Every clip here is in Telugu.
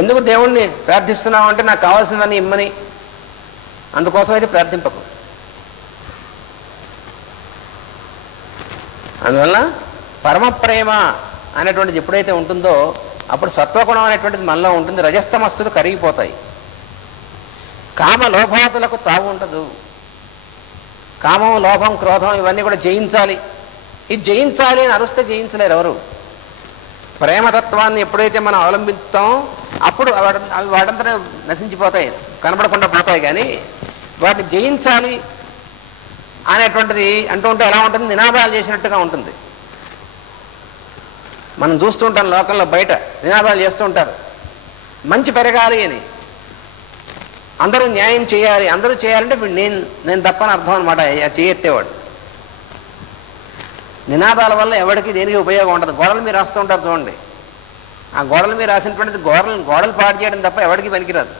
ఎందుకు దేవుణ్ణి ప్రార్థిస్తున్నావు అంటే నాకు కావాల్సినవన్నీ ఇమ్మని, అందుకోసం అయితే ప్రార్థింపకు. అందువల్ల పరమ ప్రేమ అనేటువంటిది ఎప్పుడైతే ఉంటుందో అప్పుడు సత్వగుణం అనేటువంటిది మనలో ఉంటుంది. రజస్తమస్సులు కరిగిపోతాయి. కామ లోభాతులకు తావు ఉండదు. కామం, లోభం, క్రోధం ఇవన్నీ కూడా జయించాలి. ఇది జయించాలి అని అరుస్తే జయించలేరు ఎవరు. ప్రేమతత్వాన్ని ఎప్పుడైతే మనం అవలంబిస్తామో అప్పుడు అవి వాటంతా నశించిపోతాయి, కనబడకుండా పోతాయి. కానీ వాటిని జయించాలి అనేటువంటిది అంటూ ఉంటే ఎలా ఉంటుంది, నినాదాలు చేసినట్టుగా ఉంటుంది. మనం చూస్తూ ఉంటాం లోకల్లో బయట నినాదాలు చేస్తూ ఉంటారు, మంచి పెరగాలి అని, అందరూ న్యాయం చేయాలి, అందరూ చేయాలంటే నేను తప్పని అర్థం అనమాట చేయెత్తేవాడు. నినాదాల వల్ల ఎవరికి దేనికి ఉపయోగం ఉండదు. గోడల మీద రాస్తూ ఉంటారు చూడండి, ఆ గోడల మీద రాసినటువంటిది గోడలు పాడు చేయడం తప్ప ఎవరికి పనికిరాదు.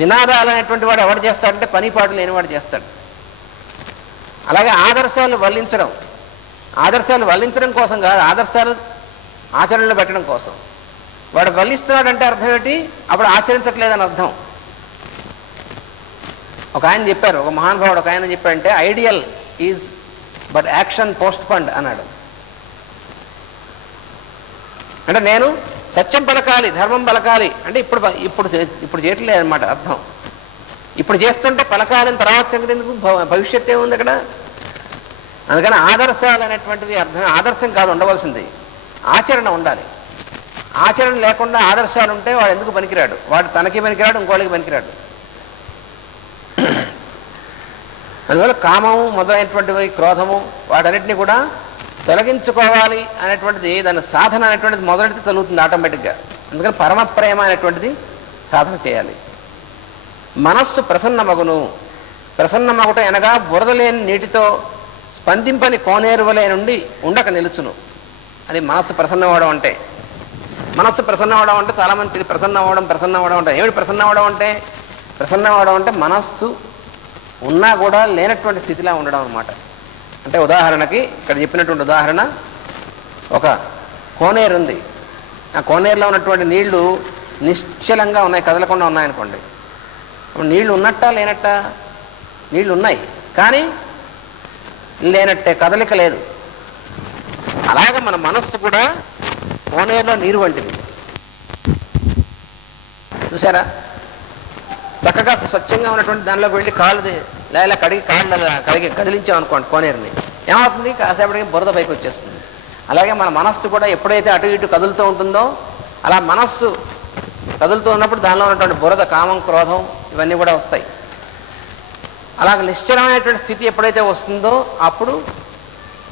నినాదాలు అనేటువంటి వాడు ఎవడు చేస్తాడంటే పని పాటు లేనివాడు చేస్తాడు. అలాగే ఆదర్శాలు వల్లించడం కోసం కాదు, ఆదర్శాలు ఆచరణలో పెట్టడం కోసం. వాడు వల్లిస్తున్నాడంటే అర్థం ఏంటి, అప్పుడు ఆచరించట్లేదని అర్థం. ఒక ఆయన చెప్పారు, ఒక మహానుభావుడు ఒక ఆయన చెప్పాడంటే ideal is but action postponed అన్నాడు. అంటే నేను సత్యం పలకాలి, ధర్మం పలకాలి అంటే ఇప్పుడు చేయట్లేదు అనమాట అర్థం. ఇప్పుడు చేస్తుంటే పలకాలని తర్వాత సంగతి ఎందుకు, భవిష్యత్తు ఏముంది అక్కడ. అందుకని ఆదర్శాలు అనేటువంటివి అర్థం, ఆదర్శం కాదు ఉండవలసింది, ఆచరణ ఉండాలి. ఆచరణ లేకుండా ఆదర్శాలు ఉంటే వాడు ఎందుకు పనికిరాడు, వాడు తనకి పనికిరాడు, ఇంకోళ్ళకి పనికిరాడు. అందువల్ల కామము మొదలైనటువంటివి, క్రోధము, వాటన్నిటిని కూడా తొలగించుకోవాలి అనేటువంటిది దాని సాధన అనేటువంటిది మొదలెడితే తొలుగుతుంది ఆటోమేటిక్గా. అందుకని పరమ ప్రేమ అనేటువంటిది సాధన చేయాలి. మనస్సు ప్రసన్నమగును. ప్రసన్నమగుట అనగా బురద లేని నీటితో స్పందింపని కోనేరువలే నుండి ఉండక నిలుచును. అది మనస్సు ప్రసన్నమవడం అంటే. మనస్సు ప్రసన్నమవడం అంటే చాలామంది ప్రసన్నం అవ్వడం అంటే ఏమిటి ప్రసన్నం అవడం అంటే మనస్సు ఉన్నా కూడా లేనటువంటి స్థితిలా ఉండడం అన్నమాట. అంటే ఉదాహరణకి ఇక్కడ చెప్పినటువంటి ఉదాహరణ, ఒక కోనేరు ఉంది, ఆ కోనేరులో ఉన్నటువంటి నీళ్లు నిశ్చలంగా ఉన్నాయి, కదలకుండా ఉన్నాయనుకోండి. అప్పుడు నీళ్లు ఉన్నట్టా లేనట్టా? నీళ్లు ఉన్నాయి కానీ లేనట్టే, కదలిక లేదు. అలాగే మన మనస్సు కూడా కోనేరులో నీరు వంటిది. చూసారా, చక్కగా స్వచ్ఛంగా ఉన్నటువంటి దానిలోకి వెళ్ళి కాళ్ళు ఇలా కడిగి కదిలించామనుకోండి కోనేరుని, ఏమవుతుంది, కాసేపటికి బురద పైకి వచ్చేస్తుంది. అలాగే మన మనస్సు కూడా ఎప్పుడైతే అటు ఇటు కదులుతూ ఉంటుందో అలా మనస్సు కదులుతూ ఉన్నప్పుడు దానిలో ఉన్నటువంటి బురద, కామం, క్రోధం ఇవన్నీ కూడా వస్తాయి. అలాగే నిశ్చలమైనటువంటి స్థితి ఎప్పుడైతే వస్తుందో అప్పుడు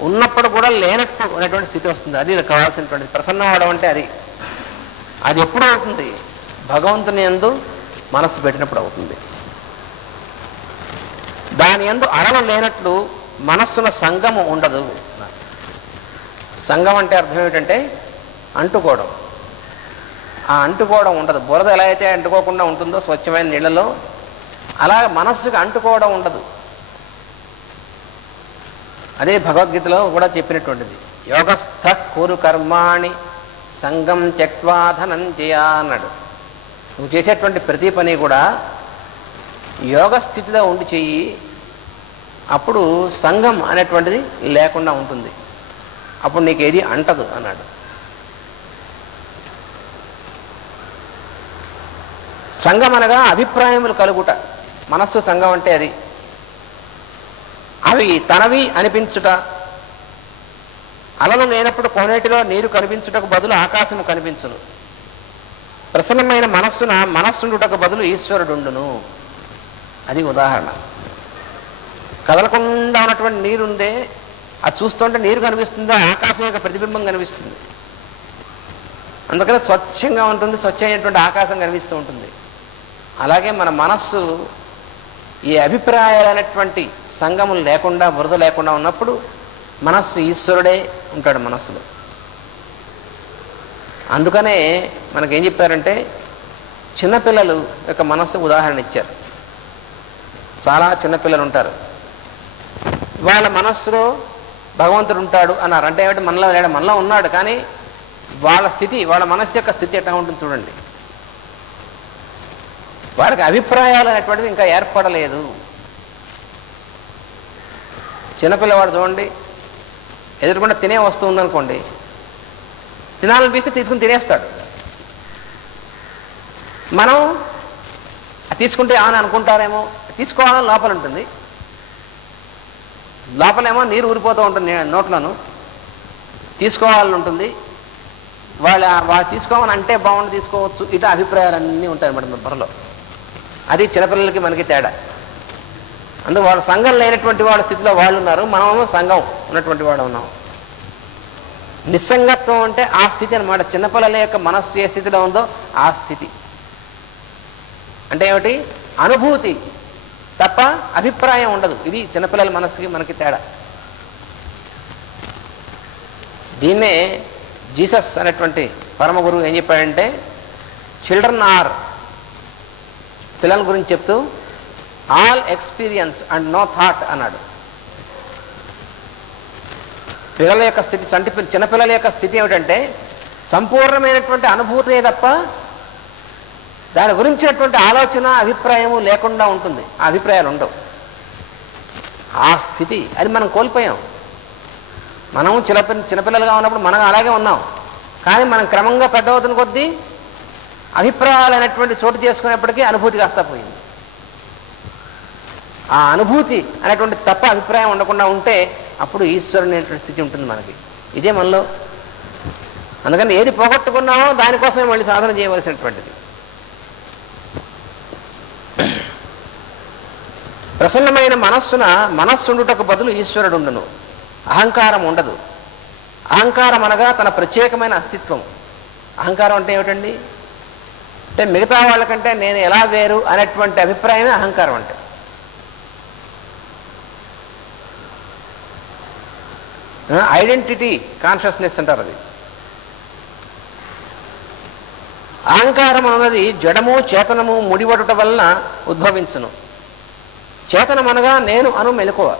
ఉన్నప్పుడు కూడా లేనట్టు అనేటువంటి స్థితి వస్తుంది. అది కావాల్సినటువంటిది ప్రసన్నం అవడం అంటే అది ఎప్పుడు అవుతుంది, భగవంతుని యందు మనస్సు పెట్టినప్పుడు అవుతుంది. దాని యందు అరణ లేనట్లు మనస్సున సంగము ఉండదు. సంగం అంటే అర్థం ఏమిటంటే అంటుకోవడం. ఆ అంటుకోవడం ఉండదు. బురద ఎలా అయితే అంటుకోకుండా ఉంటుందో స్వచ్ఛమైన నీళ్ళలో, అలా మనస్సుకి అంటుకోవడం ఉండదు. అదే భగవద్గీతలో కూడా చెప్పినటువంటిది. యోగస్థ కురు కర్మాణి సంగం త్యక్త్వా ధనం జయా అన్నాడు. నువ్వు చేసేటువంటి ప్రతి పని కూడా యోగ స్థితిలో ఉండి చెయ్యి, అప్పుడు సంగం అనేటువంటిది లేకుండా ఉంటుంది, అప్పుడు నీకు ఏది అంటదు అన్నాడు. సంగం అనగా అభిప్రాయములు కలుగుట. మనస్సు సంగం అంటే అది. అవి తనవి అనిపించుట. అలలు లేనప్పుడు కోనేటిలో నీరు కనిపించుటకు బదులు ఆకాశము కనిపించును. ప్రసన్నమైన మనస్సుండుటకు బదులు ఈశ్వరుడుండును. అది ఉదాహరణ. కదలకుండా ఉన్నటువంటి నీరుందే, అది చూస్తుంటే నీరు కనిపిస్తుందా, ఆకాశం యొక్క ప్రతిబింబం కనిపిస్తుంది. అందుకనే స్వచ్ఛంగా ఉంటుంది, స్వచ్ఛమైనటువంటి ఆకాశం కనిపిస్తూ ఉంటుంది. అలాగే మన మనస్సు ఈ అభిప్రాయాలు అనేటువంటి సంగములు లేకుండా, బురద లేకుండా ఉన్నప్పుడు మనస్సు ఈశ్వరుడే ఉంటాడు మనస్సులో. అందుకనే మనకేం చెప్పారంటే చిన్నపిల్లలు యొక్క మనస్సు ఉదాహరణ ఇచ్చారు. చాలా చిన్నపిల్లలు ఉంటారు, వాళ్ళ మనస్సులో భగవంతుడు ఉంటాడు అన్నారు. అంటే ఏమిటి, మనలో లేడు, మనలో ఉన్నాడు కానీ వాళ్ళ స్థితి, వాళ్ళ మనస్సు యొక్క స్థితి ఎట్లా ఉంటుంది చూడండి. వాళ్ళకి అభిప్రాయాలు అనేటువంటివి ఇంకా ఏర్పడలేదు. చిన్నపిల్లవాడు చూడండి, ఎదురుకుండా తినే వస్తువు ఉందనుకోండి, తినాలనిపిస్తే తీసుకుని తినేస్తాడు. మనం తీసుకుంటే అని అనుకుంటారేమో, తీసుకోవాలని లోపల ఉంటుంది, లోపలేమో నీరు ఊరిపోతూ ఉంటుంది నోట్లను, తీసుకోవాలని ఉంటుంది. వాళ్ళు తీసుకోమని అంటే బాగుండి తీసుకోవచ్చు, ఇట్లా అభిప్రాయాలన్నీ ఉంటాయి అన్నమాట బుర్రలో. అది చిన్నపిల్లలకి మనకి తేడా. అందుకు వాళ్ళ సంఘం లేనటువంటి వాళ్ళ స్థితిలో వాళ్ళు ఉన్నారు, మనము సంఘం ఉన్నటువంటి వాడు ఉన్నాం. నిస్సంగత్వం అంటే ఆ స్థితి అనమాట. చిన్నపిల్లల యొక్క మనస్సు ఏ స్థితిలో ఉందో ఆ స్థితి. అంటే ఏమిటి? అనుభూతి తప్ప అభిప్రాయం ఉండదు. ఇది చిన్నపిల్లల మనస్సుకి మనకి తేడా. దీన్నే జీసస్ అనేటువంటి పరమ గురువు ఏం చెప్పాడంటే, చిల్డ్రన్ ఆర్, పిల్లల గురించి చెప్తూ, all experience and no thought అన్నాడు. పిల్లల యొక్క స్థితి, చిన్నపిల్లల యొక్క స్థితి ఏమిటంటే సంపూర్ణమైనటువంటి అనుభూతే తప్ప దాని గురించినటువంటి ఆలోచన అభిప్రాయము లేకుండా ఉంటుంది. ఆ అభిప్రాయాలు ఉండవు. ఆ స్థితి అది మనం కోల్పోయాం. మనం చిన్నపిల్లలుగా ఉన్నప్పుడు మనం అలాగే ఉన్నాం. కానీ మనం క్రమంగా పెద్దవుతున్న కొద్దీ అభిప్రాయాలు అనేటువంటి చోటు చేసుకునేప్పటికీ అనుభూతి కాస్తా పోయింది. ఆ అనుభూతి అనేటువంటి తప్ప అభిప్రాయం ఉండకుండా ఉంటే అప్పుడు ఈశ్వరుని అనేటువంటి స్థితి ఉంటుంది మనకి. ఇదే మనలో. అందుకని ఏది పోగొట్టుకున్నామో దానికోసమే మళ్ళీ సాధన చేయవలసినటువంటిది. ప్రసన్నమైన మనస్సుండుటకు బదులు ఈశ్వరుడు ఉండును. అహంకారం ఉండదు. అహంకారం అనగా తన ప్రత్యేకమైన అస్తిత్వం. అహంకారం అంటే ఏమిటండి? అంటే మిగతా వాళ్ళకంటే నేను ఎలా వేరు అనేటువంటి అభిప్రాయమే అహంకారం అంటే. ఐడెంటిటీ కాన్షియస్నెస్ అంటారు అది. అహంకారం అన్నది జడము చేతనము ముడివడుట వలన ఉద్భవించును. చేతనం అనగా నేను అను మెలకువ.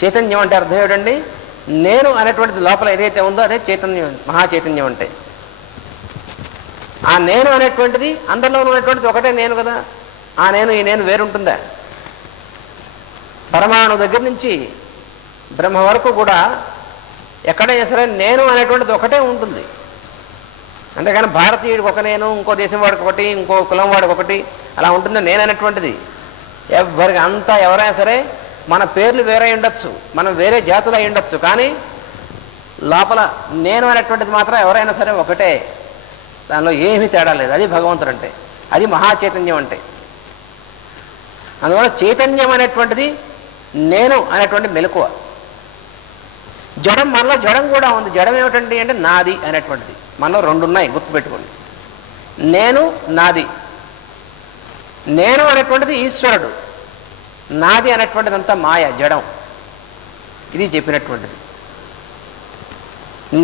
చైతన్యం అంటే అర్థం ఏమిటండి? నేను అనేటువంటిది లోపల ఏదైతే ఉందో అదే చైతన్యం, మహాచైతన్యం అంటే. ఆ నేను అనేటువంటిది అందరిలో ఉన్నటువంటిది ఒకటే నేను కదా. ఆ నేను, ఈ నేను వేరుంటుందా? పరమాణు దగ్గర నుంచి బ్రహ్మ వరకు కూడా ఎక్కడైనా సరే నేను అనేటువంటిది ఒకటే ఉంటుంది. అంతేకాని భారతీయుడికి ఒక నేను, ఇంకో దేశం వాడికి ఒకటి, ఇంకో కులం వాడికి ఒకటి, అలా ఉంటుంది నేను అనేటువంటిది. ఎవరికి అంతా ఎవరైనా సరే మన పేర్లు వేరే ఉండొచ్చు, మనం వేరే జాతులు అయి ఉండొచ్చు, కానీ లోపల నేను అనేటువంటిది మాత్రం ఎవరైనా సరే ఒకటే. దానిలో ఏమీ తేడా లేదు. అది భగవంతుడు అంటే, అది మహాచైతన్యం అంటే. అందువల్ల చైతన్యం అనేటువంటిది నేను అనేటువంటి మెలకువ. జడం, మనలో జడం కూడా ఉంది. జడం ఏమిటండి అంటే నాది అనేటువంటిది. మనలో రెండు ఉన్నాయి, గుర్తుపెట్టుకోండి. నేను, నాది. నేను అనేటువంటిది ఈశ్వరుడు, నాది అనేటువంటిది అంతా మాయ, జడం. ఇది చెప్పినటువంటిది.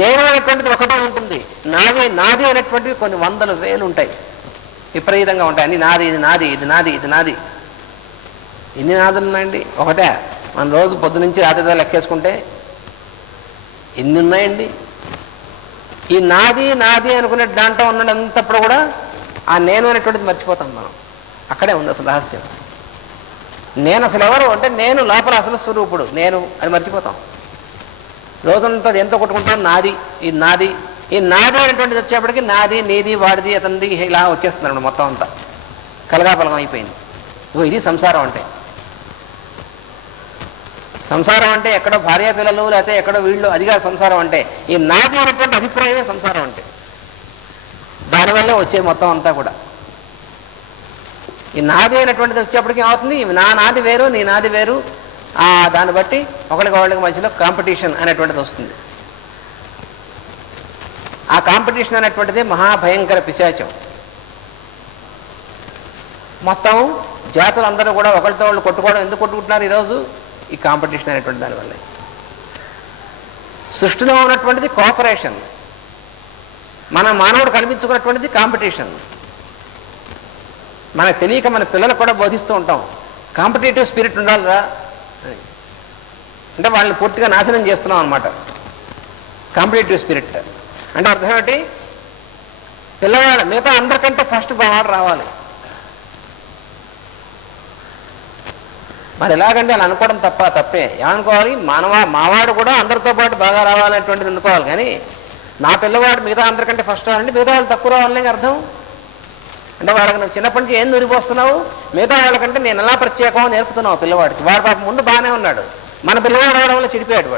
నేను అనేటువంటిది ఒకటే ఉంటుంది. నాది అనేటువంటివి కొన్ని వందలు వేలు ఉంటాయి, విపరీతంగా ఉంటాయి. అన్ని నాది, ఇది నాది, ఇది నాది, ఇది నాది. ఎన్ని నాదులు ఉన్నాయండి? ఒకటే. మన రోజు పొద్దు నుంచి రాత్రి లెక్కేసుకుంటే ఎన్ని ఉన్నాయండి? ఈ నాది అనుకునే దాంట్లో ఉన్నంతప్పుడు కూడా ఆ నేను అనేటువంటిది మర్చిపోతాం మనం. అక్కడే ఉంది అసలు రహస్యం. నేను అసలు ఎవరు అంటే నేను లోపల అసలు స్వరూపుడు నేను అని మర్చిపోతాం. రోజంతా ఎంతో కొట్టుకుంటాం నాది, ఇది నాది. ఈ నాది అనేటువంటిది వచ్చేప్పటికి నాది, నీది, వాడిది, అతనిది ఇలా వచ్చేస్తున్నాడు. మొత్తం అంతా కలగాపలగం అయిపోయింది. ఇది సంసారం అంటే. సంసారం అంటే ఎక్కడో భార్య పిల్లలు, లేకపోతే ఎక్కడో వీళ్ళు, అదిగా సంసారం అంటే. ఈ నాది అనేటువంటి అభిప్రాయమే సంసారం అంటే. దానివల్లే వచ్చే మొత్తం అంతా కూడా. ఈ నాది అనేటువంటిది వచ్చేప్పటికి ఏమవుతుంది? నా నాది వేరు, నీ నాది వేరు. దాన్ని బట్టి ఒకరికి మధ్యలో కాంపిటీషన్ అనేటువంటిది వస్తుంది. ఆ కాంపిటీషన్ అనేటువంటిది మహాభయంకర పిశాచం. మొత్తం జాతులందరూ కూడా ఒకరితో వాళ్ళు కొట్టుకోవడం. ఎందుకు కొట్టుకుంటున్నారు ఈరోజు? ఈ కాంపిటీషన్ అనేటువంటి దానివల్ల. సృష్టిలో ఉన్నటువంటిది కోఆపరేషన్, మన మానవుడు కల్పించుకున్నటువంటిది కాంపిటీషన్. మనకు తెలియక మన పిల్లలకు కూడా బోధిస్తూ ఉంటాం, కాంపిటేటివ్ స్పిరిట్ ఉండాలిరా అంటే వాళ్ళని పూర్తిగా నాశనం చేస్తున్నాం అనమాట. కాంపిటేటివ్ స్పిరిట్ అంటే అర్థం ఏంటి? పిల్లవాడు మిగతా అందరికంటే ఫస్ట్ వాడు రావాలి. మరి ఎలాగంటే అలా అనుకోవడం తప్పే. ఏమనుకోవాలి? మావాడు కూడా అందరితో పాటు బాగా రావాలనేటువంటిది అనుకోవాలి. కానీ నా పిల్లవాడు మిగతా అందరికంటే ఫస్ట్ రావాలంటే మిగతా వాళ్ళు తక్కువ రావాలని అర్థం. అంటే వాళ్ళకి నువ్వు చిన్నప్పటి నుంచి ఏం నురిపోస్తున్నావు? మిగతా వాళ్ళకంటే నేను ఎలా ప్రత్యేకమో నేర్పుతున్నావు పిల్లవాడికి. వాడు పాప ముందు బాగానే ఉన్నాడు, మన పిల్లవాడు రావడం వల్ల చెడిపోయాడు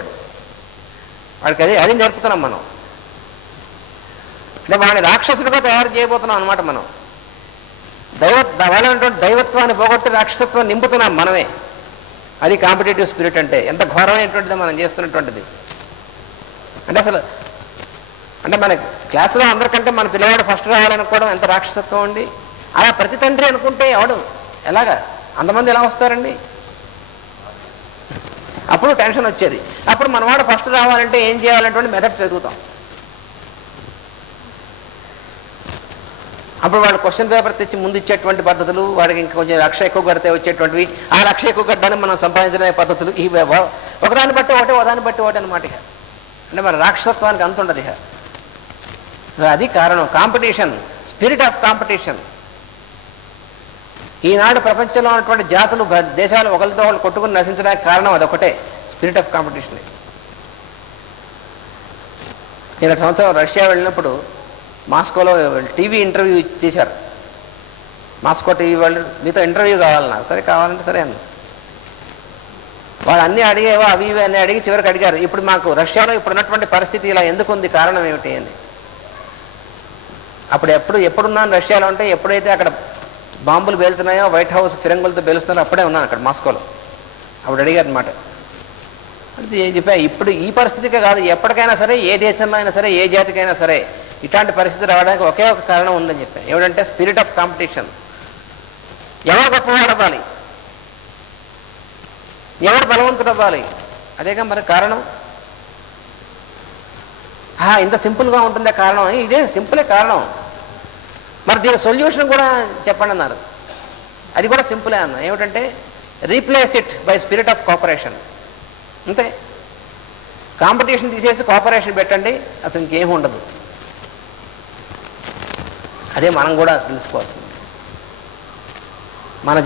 వాడికి అది నేర్పుతున్నాం మనం. అంటే వాడిని రాక్షసుడిగా తయారు చేయబోతున్నాం అనమాట మనం. వాళ్ళటువంటి దైవత్వాన్ని పోగొట్టి రాక్షసత్వాన్ని నింపుతున్నాం మనమే. అది కాంపిటేటివ్ స్పిరిట్ అంటే. ఎంత ఘోరమైనటువంటిది మనం చేస్తున్నటువంటిది. అంటే మన క్లాసులో అందరికంటే మన పిల్లవాడు ఫస్ట్ రావాలనుకోవడం ఎంత రాక్షసత్వం అండి. అలా ప్రతి తండ్రి అనుకుంటే ఎలాగా అంతమంది ఎలా వస్తారండి? అప్పుడు టెన్షన్ వచ్చేది. అప్పుడు మనవాడు ఫస్ట్ రావాలంటే ఏం చేయాలనేటువంటి మెథడ్స్ వెతుకుతాం. అప్పుడు వాళ్ళు క్వశ్చన్ పేపర్ తెచ్చి ముందు ఇచ్చేటువంటి పద్ధతులు, వాడికి ఇంకా కొంచెం లక్ష ఎక్కువ కడితే వచ్చేటువంటివి, ఆ లక్ష ఎక్కువ కట్టడానికి మనం సంపాదించే పద్ధతులు, ఇవి ఒకదాన్ని బట్టి ఒకదాన్ని బట్టి ఒకటి అనమాట. అంటే మన రాక్షసత్వానికి అంత ఉండదు. అది కారణం. Competition, spirit of competition. ఈనాడు ప్రపంచంలో ఉన్నటువంటి జాతులు, దేశాలు ఒకరితో ఒకరు కొట్టుకుని నశించడానికి కారణం అదొకటే, స్పిరిట్ ఆఫ్ కాంపిటీషన్. నేను సంవత్సరం రష్యా వెళ్ళినప్పుడు మాస్కోలో టీవీ ఇంటర్వ్యూ చేశారు. మాస్కో టీవీ వాళ్ళు, మీతో ఇంటర్వ్యూ కావాలన్నా. సరే కావాలంటే సరే అన్న. వాళ్ళు అన్నీ అడిగేవో అవి ఇవి అన్నీ అడిగి చివరికి అడిగారు, ఇప్పుడు మాకు రష్యాలో ఇప్పుడు ఉన్నటువంటి పరిస్థితి ఇలా ఎందుకు ఉంది, కారణం ఏమిటి అని. అప్పుడు ఎప్పుడున్నాను రష్యాలో అంటే, ఎప్పుడైతే అక్కడ బాంబులు పేలుతున్నాయో, వైట్ హౌస్ ఫిరంగులతో పేలుస్తున్నారో అప్పుడే ఉన్నాను అక్కడ మాస్కోలో. అప్పుడు అడిగారు అనమాట. అది చెప్పా, ఇప్పుడు ఈ పరిస్థితికే కాదు, ఎప్పటికైనా సరే, ఏ దేశంలో అయినా సరే, ఏ జాతికైనా సరే ఇట్లాంటి పరిస్థితి రావడానికి ఒకే ఒక కారణం ఉందని చెప్పాను. ఏమిటంటే స్పిరిట్ ఆఫ్ కాంపిటీషన్. ఎవరు గొప్పవాడు అవ్వాలి, ఎవరు బలవంతుడు అవ్వాలి, అదేగా మరి కారణం. ఇంత సింపుల్గా ఉంటుందే కారణం, ఇదే సింపులే కారణం. మరి దీని సొల్యూషన్ కూడా చెప్పండి అన్నారు. అది కూడా సింపులే అన్న. ఏమిటంటే replace it by spirit of cooperation. అంతే. కాంపిటీషన్ తీసేసి కోఆపరేషన్ పెట్టండి, అసలు ఇంకేం ఉండదు. అదే మనం కూడా తెలుసుకోవాల్సింది. మన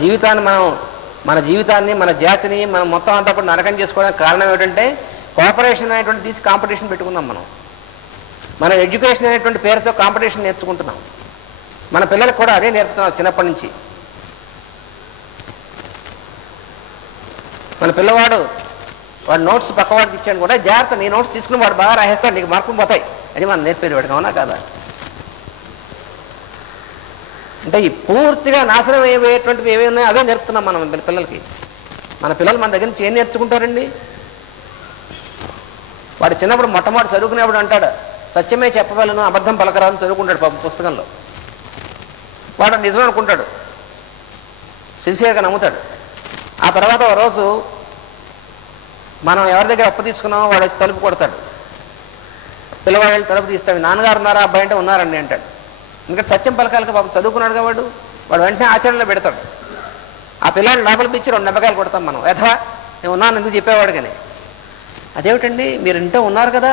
జీవితాన్ని మన జాతిని మనం మొత్తం అంతా కూడా నరకం చేసుకోవడానికి కారణం ఏమిటంటే కోఆపరేషన్ అనేటువంటి తీసి కాంపిటీషన్ పెట్టుకున్నాం మనం ఎడ్యుకేషన్ అనేటువంటి పేరుతో కాంపిటీషన్ నేర్చుకుంటున్నాం. మన పిల్లలకు కూడా అదే నేర్పుతున్నాం చిన్నప్పటి నుంచి. మన పిల్లవాడు నోట్స్ పక్కవాడికి ఇచ్చాడు కూడా, జాగ్రత్త నీ నోట్స్ తీసుకుని వాడు బాగా రాసేస్తాడు, నీకు మార్కులు పోతాయి అని మనం నేర్పేది వాడికి. అవునా కాదా? అంటే ఈ పూర్తిగా నాశనం అయ్యేటువంటివి ఏవి ఉన్నాయో అవే నేర్పుతున్నాం మనం పిల్లలకి. మన పిల్లలు మన దగ్గర నుంచి ఏం నేర్చుకుంటారండి? వాడు చిన్నప్పుడు మొట్టమొదటి చదువుకునేప్పుడు అంటాడు, సత్యమే చెప్పగలను, అబద్ధం పలకరాలని చదువుకుంటాడు పాపం పుస్తకంలో. వాడు నిజం అనుకుంటాడు, సిన్సియర్గా నమ్ముతాడు. ఆ తర్వాత ఒక రోజు మనం ఎవరి దగ్గర అప్పు తీసుకున్నామో వాడు వచ్చి తలుపు కొడతాడు. పిల్లవాడు తలుపు తీస్తాడు, నాన్నగారు ఉన్నారా అబ్బాయి అంటే ఉన్నారండి అంటాడు. ఎందుకంటే సత్యం పలకాలకి పాపం చదువుకున్నాడు కాబట్టి వాడు వెంటనే ఆచరణలో పెడతాడు. ఆ పిల్లాడిని లోపల పిచ్చి 2 నిమ్మకాయలు కొడతాం మనం. యథా నేను ఉన్నాను ఎందుకు చెప్పేవాడు. కానీ అదేమిటండి మీరు ఇంట్లో ఉన్నారు కదా,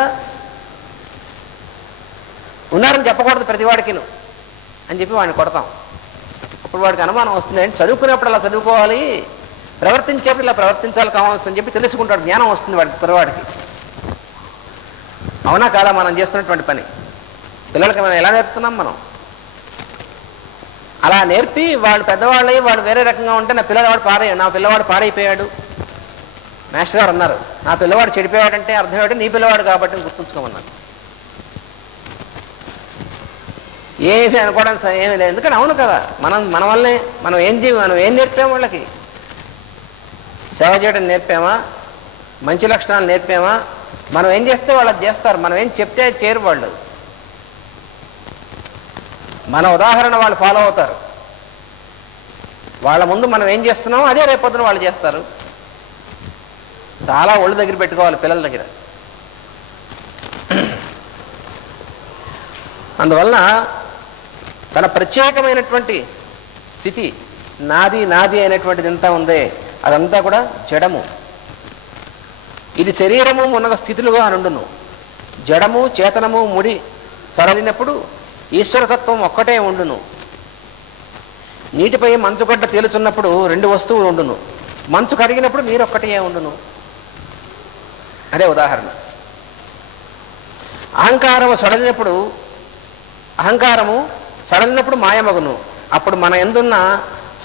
ఉన్నారని చెప్పకూడదు ప్రతివాడికిను అని చెప్పి వాడిని కొడతాం. అప్పుడు వాడికి అనుమానం వస్తుంది, అంటే చదువుకునేప్పుడు అలా చదువుకోవాలి, ప్రవర్తించేప్పుడు ఇలా ప్రవర్తించాలి కావాల్సి అని చెప్పి తెలుసుకుంటాడు. జ్ఞానం వస్తుంది వాడికి, పిల్లవాడికి. అవునా కాదా మనం చేస్తున్నటువంటి పని? పిల్లలకి మనం ఎలా నేర్పుతున్నాం? మనం అలా నేర్పి వాళ్ళు పెద్దవాళ్ళు వాళ్ళు వేరే రకంగా ఉంటే నా పిల్లవాడు పాడైపోయాడు. మాస్టర్ గారు అన్నారు, నా పిల్లవాడు చెడిపోయాడంటే అర్థం ఏంటంటే నీ పిల్లవాడు కాబట్టి గుర్తుంచుకోమన్నారు. ఏమి అనుకోవడానికి ఏమీ లేదు. ఎందుకంటే అవును కదా, మన వల్లే మనం ఏం నేర్పాము వాళ్ళకి? సేవ చేయడం నేర్పామా? మంచి లక్షణాలు నేర్పామా? మనం ఏం చేస్తే వాళ్ళు అది చేస్తారు, మనం ఏం చెప్తే చేయరు వాళ్ళు. మన ఉదాహరణ వాళ్ళు ఫాలో అవుతారు. వాళ్ళ ముందు మనం ఏం చేస్తున్నామో అదే రేపొద్దున వాళ్ళు చేస్తారు. చాలా ఒళ్ళు దగ్గర పెట్టుకోవాలి పిల్లల దగ్గర. అందువలన తన ప్రత్యేకమైనటువంటి స్థితి నాది అయినటువంటిది ఎంత ఉందే అదంతా కూడా జడము. ఇది శరీరము మునగ స్థితులుగా నుండును, జడము చేతనము ముడి సడలినప్పుడు ఈశ్వరతత్వం ఒక్కటే ఉండును. నీటిపై మంచుగడ్డ తేలుచున్నప్పుడు రెండు వస్తువులు ఉండును, మంచు కరిగినప్పుడు నీరు ఒక్కటే ఉండును. అదే ఉదాహరణ. అహంకారము సడలినప్పుడు మాయమగును, అప్పుడు మన ఎందున్న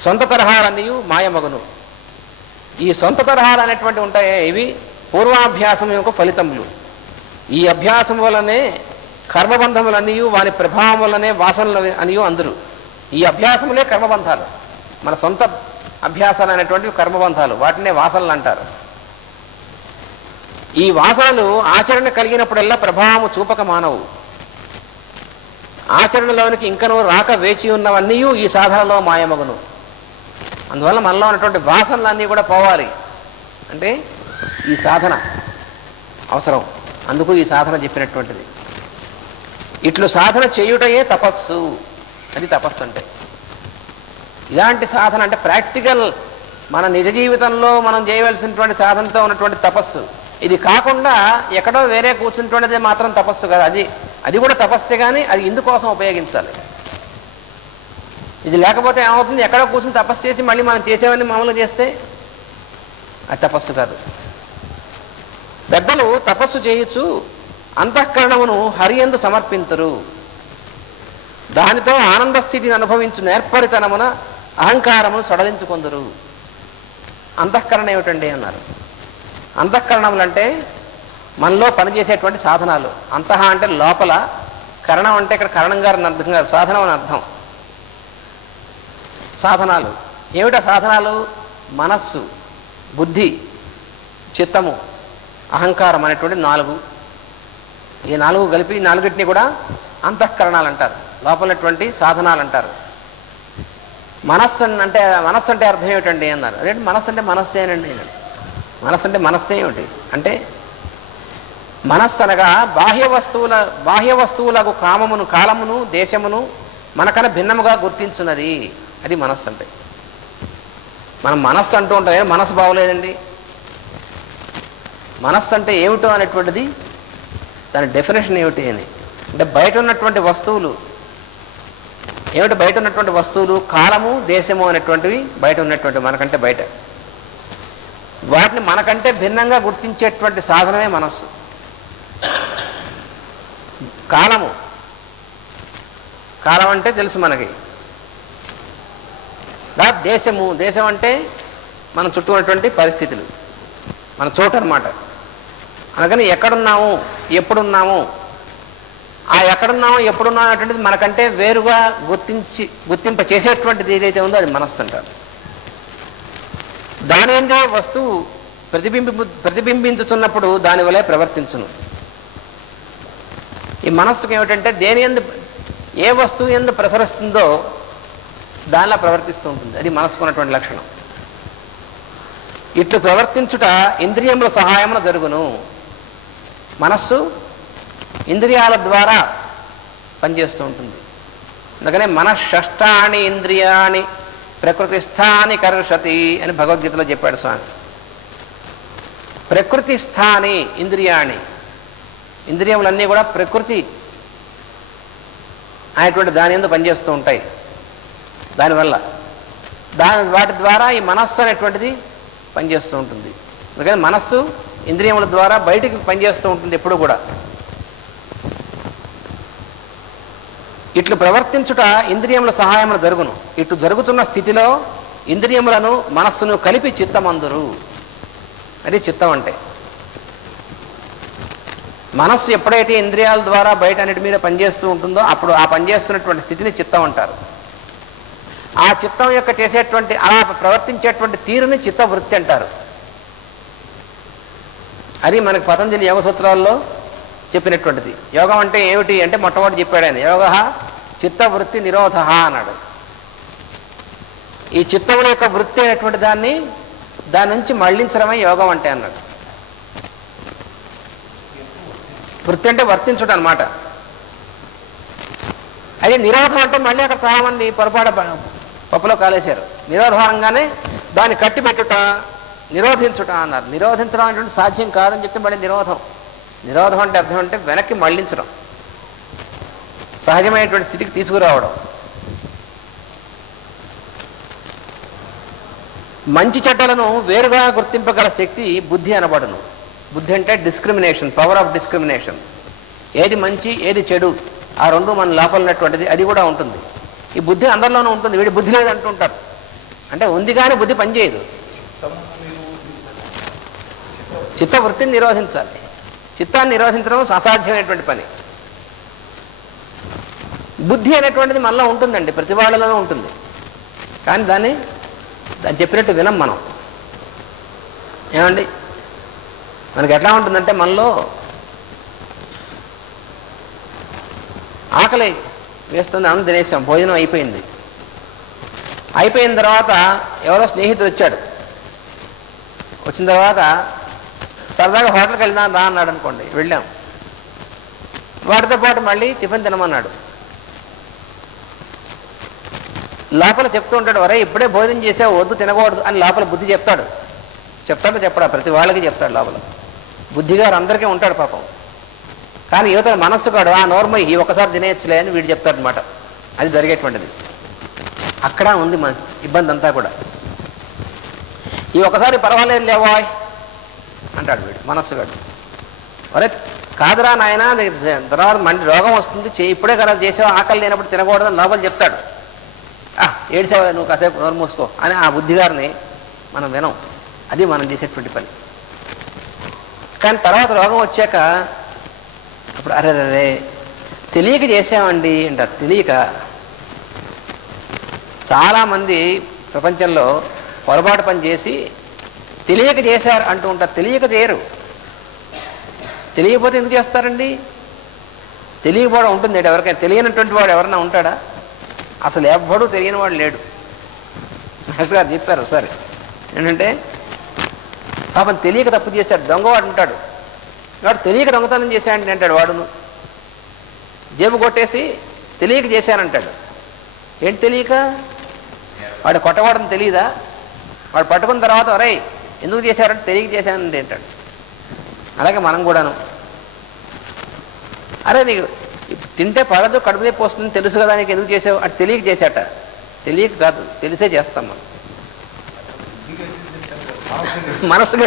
సొంత తరహాలన్నీ మాయమగును. ఈ సొంత తరహాలు అనేటువంటి ఉంటాయే, ఇవి పూర్వాభ్యాసం యొక్క ఫలితములు. ఈ అభ్యాసం వల్లనే కర్మబంధములన్నీ, వాని ప్రభావం వల్లనే వాసనలు అనియు అందరు. ఈ అభ్యాసములే కర్మబంధాలు. మన సొంత అభ్యాసాలు అనేటువంటివి కర్మబంధాలు, వాటినే వాసనలు అంటారు. ఈ వాసనలు ఆచరణ కలిగినప్పుడల్లా ప్రభావము చూపక మానవు. ఆచరణలోనికి ఇంకనూ రాక వేచి ఉన్నవన్నీ ఈ సాధనలో మాయమగును. అందువల్ల మనలో ఉన్నటువంటి వాసనలన్నీ కూడా పోవాలి అంటే ఈ సాధన అవసరం. అందుకు ఈ సాధన చెప్పినటువంటిది. ఇట్లు సాధన చేయుటయే తపస్సు. అది తపస్సు అంటే. ఇలాంటి సాధన అంటే ప్రాక్టికల్, మన నిజ జీవితంలో మనం చేయవలసినటువంటి సాధనతో ఉన్నటువంటి తపస్సు. ఇది కాకుండా ఎక్కడో వేరే కూర్చుంటున్నది మాత్రం తపస్సు కాదు. అది కూడా తపస్సే, కానీ అది ఇందుకోసం ఉపయోగించాలి. ఇది లేకపోతే ఏమవుతుంది, ఎక్కడో కూర్చుని తపస్సు చేసి మళ్ళీ మనం చేసేవన్నీ మామూలుగా చేస్తే అది తపస్సు కాదు. పెద్దలు తపస్సు చేయొచ్చు, అంతఃకరణమును హరియందు సమర్పింతురు. దానితో ఆనంద స్థితిని అనుభవించు నేర్పరితనమున అహంకారమును సడలించుకొందురు. అంతఃకరణ ఏమిటండి అన్నారు. అంతఃకరణములంటే మనలో పనిచేసేటువంటి సాధనాలు. అంతః అంటే లోపల, కరణం అంటే ఇక్కడ కరణం గారిని అర్థం కాదు, సాధనం అని అర్థం. సాధనాలు ఏమిటా సాధనాలు? మనస్సు, బుద్ధి, చిత్తము, అహంకారం అనేటువంటి 4. ఈ 4 కలిపి 4టిని కూడా అంతఃకరణాలు అంటారు, లోపలటువంటి సాధనాలు అంటారు. మనస్సు అంటే అర్థం ఏమిటండి అన్నారు. అదేంటి మనస్సు అంటే మనస్సేనండి. మనస్సు అంటే మనస్సే ఏమిటి అంటే, మనస్సు అనగా బాహ్య వస్తువులకు కాలమును దేశమును మనకన్నా భిన్నముగా గుర్తించున్నది. అది మనస్సు అంటే. మనం మనస్సు అంటూ ఉంటాం, మనస్సు బాగోలేదండి. మనస్సు అంటే ఏమిటో అనేటువంటిది దాని డెఫినేషన్ ఏమిటి అని అంటే, బయట ఉన్నటువంటి వస్తువులు ఏమిటి? బయట ఉన్నటువంటి వస్తువులు కాలము దేశము అనేటువంటివి బయట ఉన్నటువంటి, మనకంటే బయట. వాటిని మనకంటే భిన్నంగా గుర్తించేటువంటి సాధనమే మనస్సు. కాలం అంటే తెలుసు మనకి. దేశం అంటే మన చుట్టూ ఉన్నటువంటి పరిస్థితులు, మన చోటు అన్నమాట. అందుకని ఎక్కడున్నాము, ఎప్పుడున్నాము, ఆ ఎక్కడున్నాము ఎప్పుడున్నాము అనేటువంటిది మనకంటే వేరుగా గుర్తింప చేసేటువంటిది ఏదైతే ఉందో అది మనస్సు అంటారు. దాని ఎందే వస్తువు ప్రతిబింబించుతున్నప్పుడు దాని వలె ప్రవర్తించును. ఈ మనస్సుకు ఏమిటంటే ఏ వస్తువు ఎందు ప్రసరిస్తుందో దానిలా ప్రవర్తిస్తూ ఉంటుంది. అది మనసుకున్నటువంటి లక్షణం. ఇట్లు ప్రవర్తించుట ఇంద్రియముల సహాయమున జరుగును. మనస్సు ఇంద్రియాల ద్వారా పనిచేస్తూ ఉంటుంది. అందుకనే మనఃషష్టాని ఇంద్రియాణి ప్రకృతిస్థాని కర్షతి అని భగవద్గీతలో చెప్పాడు స్వామి. ప్రకృతిస్థాని ఇంద్రియాణి, ఇంద్రియములన్నీ కూడా ప్రకృతి అనేటువంటి దాని యందు పనిచేస్తూ ఉంటాయి. దానివల్ల వాటి ద్వారా ఈ మనస్సు అనేటువంటిది పనిచేస్తూ ఉంటుంది. అందుకని మనస్సు ఇంద్రియముల ద్వారా బయటికి పనిచేస్తూ ఉంటుంది ఎప్పుడు కూడా. ఇట్లు ప్రవర్తించుట ఇంద్రియముల సహాయమున జరుగును. ఇట్లు జరుగుతున్న స్థితిలో ఇంద్రియములను మనస్సును కలిపి చిత్తమందురు. అది చిత్తం అంటే. మనస్సు ఎప్పుడైతే ఇంద్రియాల ద్వారా బయట అన్నిటి మీద పనిచేస్తూ ఉంటుందో అప్పుడు ఆ పనిచేస్తున్నటువంటి స్థితిని చిత్తం అంటారు. ఆ చిత్తం యొక్క చేసేటువంటి, అలా ప్రవర్తించేటువంటి తీరుని చిత్తవృత్తి అంటారు. అది మనకి పతంజలి యోగ సూత్రాల్లో చెప్పినటువంటిది. యోగం అంటే ఏమిటి అంటే మొట్టమొదటి చెప్పాడు ఆయన. యోగ చిత్తవృత్తి నిరోధ అన్నాడు. ఈ చిత్తముల యొక్క వృత్తి అనేటువంటి దాని నుంచి మళ్లించడమే యోగం అంటే అన్నాడు. వృత్తి అంటే వర్తించుట అనమాట. అది నిరోధం అంటే మళ్ళీ అక్కడ చాలామంది పొరపాటు పప్పులో కాలేశారు. నిరోధంగానే దాన్ని కట్టిపెట్టుట, నిరోధించుట అన్నారు. నిరోధించడం అనేటువంటి సాధ్యం కాదని చెప్తే మళ్ళీ నిరోధం. నిరోధం అంటే అర్థం అంటే వెనక్కి మళ్లించడం, సహజమైనటువంటి స్థితికి తీసుకురావడం. మంచి చెడ్డలను వేరుగా గుర్తింపగల శక్తి బుద్ధి అనబడును. బుద్ధి అంటే డిస్క్రిమినేషన్, పవర్ ఆఫ్ డిస్క్రిమినేషన్. ఏది మంచి ఏది చెడు ఆ రెండు మన లోపల ఉన్నటువంటిది, అది కూడా ఉంటుంది. ఈ బుద్ధి అందరిలోనూ ఉంటుంది. వీడి బుద్ధి లేదు అంటుంటారు, అంటే ఉంది కానీ బుద్ధి పనిచేయదు. చిత్తవృత్తిని నిరోధించాలి. చిత్తాన్ని నిరోధించడం అసాధ్యమైనటువంటి పని. బుద్ధి అనేటువంటిది మనలో ఉంటుందండి, ప్రతి వాళ్ళలోనూ ఉంటుంది. కానీ దాన్ని చెప్పినట్టు వినం మనం. ఏమండి, మనకి ఎట్లా ఉంటుందంటే, మనలో ఆకలి వేస్తుంది, అన్నం తినేసాం, భోజనం అయిపోయింది. అయిపోయిన తర్వాత ఎవరో స్నేహితుడు వచ్చాడు. వచ్చిన తర్వాత సరదాగా హోటల్కి వెళ్దాం రా అన్నాడు అనుకోండి, వెళ్ళాం. వాటితో పాటు మళ్ళీ టిఫిన్ తినమన్నాడు. లోపల చెప్తూ ఉంటాడు, వరే ఇప్పుడే భోజనం చేసావు, వద్దు తినకూడదు అని లోపల బుద్ధి చెప్తాడు. చెప్తాడో చెప్పడా? ప్రతి వాళ్ళకి చెప్తాడు లోపల. బుద్ధిగారు అందరికీ ఉంటాడు పాపం. కానీ యువత మనస్సు కాడు, ఆ నోర్మ ఈ ఒకసారి తినేయచ్చులే అని వీడు చెప్తాడు అనమాట. అది జరిగేటువంటిది. అక్కడ ఉంది మన ఇబ్బంది అంతా కూడా. ఈ ఒకసారి పర్వాలేదు లేవాయ్ అంటాడు వీడు, మనస్సుగాడు. ఒరే కాదురా నాయన, తర్వాత మంచి రోగం వస్తుంది, ఇప్పుడే కదా చేసావు, ఆకలి లేనప్పుడు తినకూడదు అని లోపల చెప్తాడు. ఏడ్చావా నువ్వు, కాసేపు నోరు మూసుకో అని ఆ బుద్ధిగారిని మనం వినం. అది మనం చేసేటువంటి పని. కానీ తర్వాత రోగం వచ్చాక అప్పుడు అరే తెలియక చేసామండి అంటారు. తెలియక చాలామంది ప్రపంచంలో పొరపాటు పని చేసి తెలియక చేశారు అంటూ ఉంటారు. తెలియక చేయరు. తెలియకపోతే ఎందుకు చేస్తారండి? తెలియకపోవడం ఉంటుంది. ఎవరికైనా తెలియనటువంటి వాడు ఎవరన్నా ఉంటాడా? అసలు ఎవ్వడూ తెలియని వాడు లేడు. మాస్టర్ గారు చెప్పారు ఒకసారి, ఏంటంటే పాపం తెలియక తప్పు చేశాడు, దొంగవాడు ఉంటాడు. వాడు తెలియక దొంగతనం చేశాడని అంటాడు. వాడును జేబు కొట్టేసి తెలియక చేశానంటాడు. ఏంటి తెలియక? వాడు కొట్టవాడని తెలియదా? వాడు పట్టుకున్న తర్వాత ఒరే ఎందుకు చేశారంటే తెలియక చేశానండి అంటాడు. అలాగే మనం కూడాను, అరే నీకు తింటే పడదు, కడుపు నొప్పి వస్తుంది తెలుసు కదా, నీకు ఎందుకు చేసావు అంటే తెలియక చేశాట. తెలియక కాదు, తెలిసే చేస్తాం మనం. మనసులో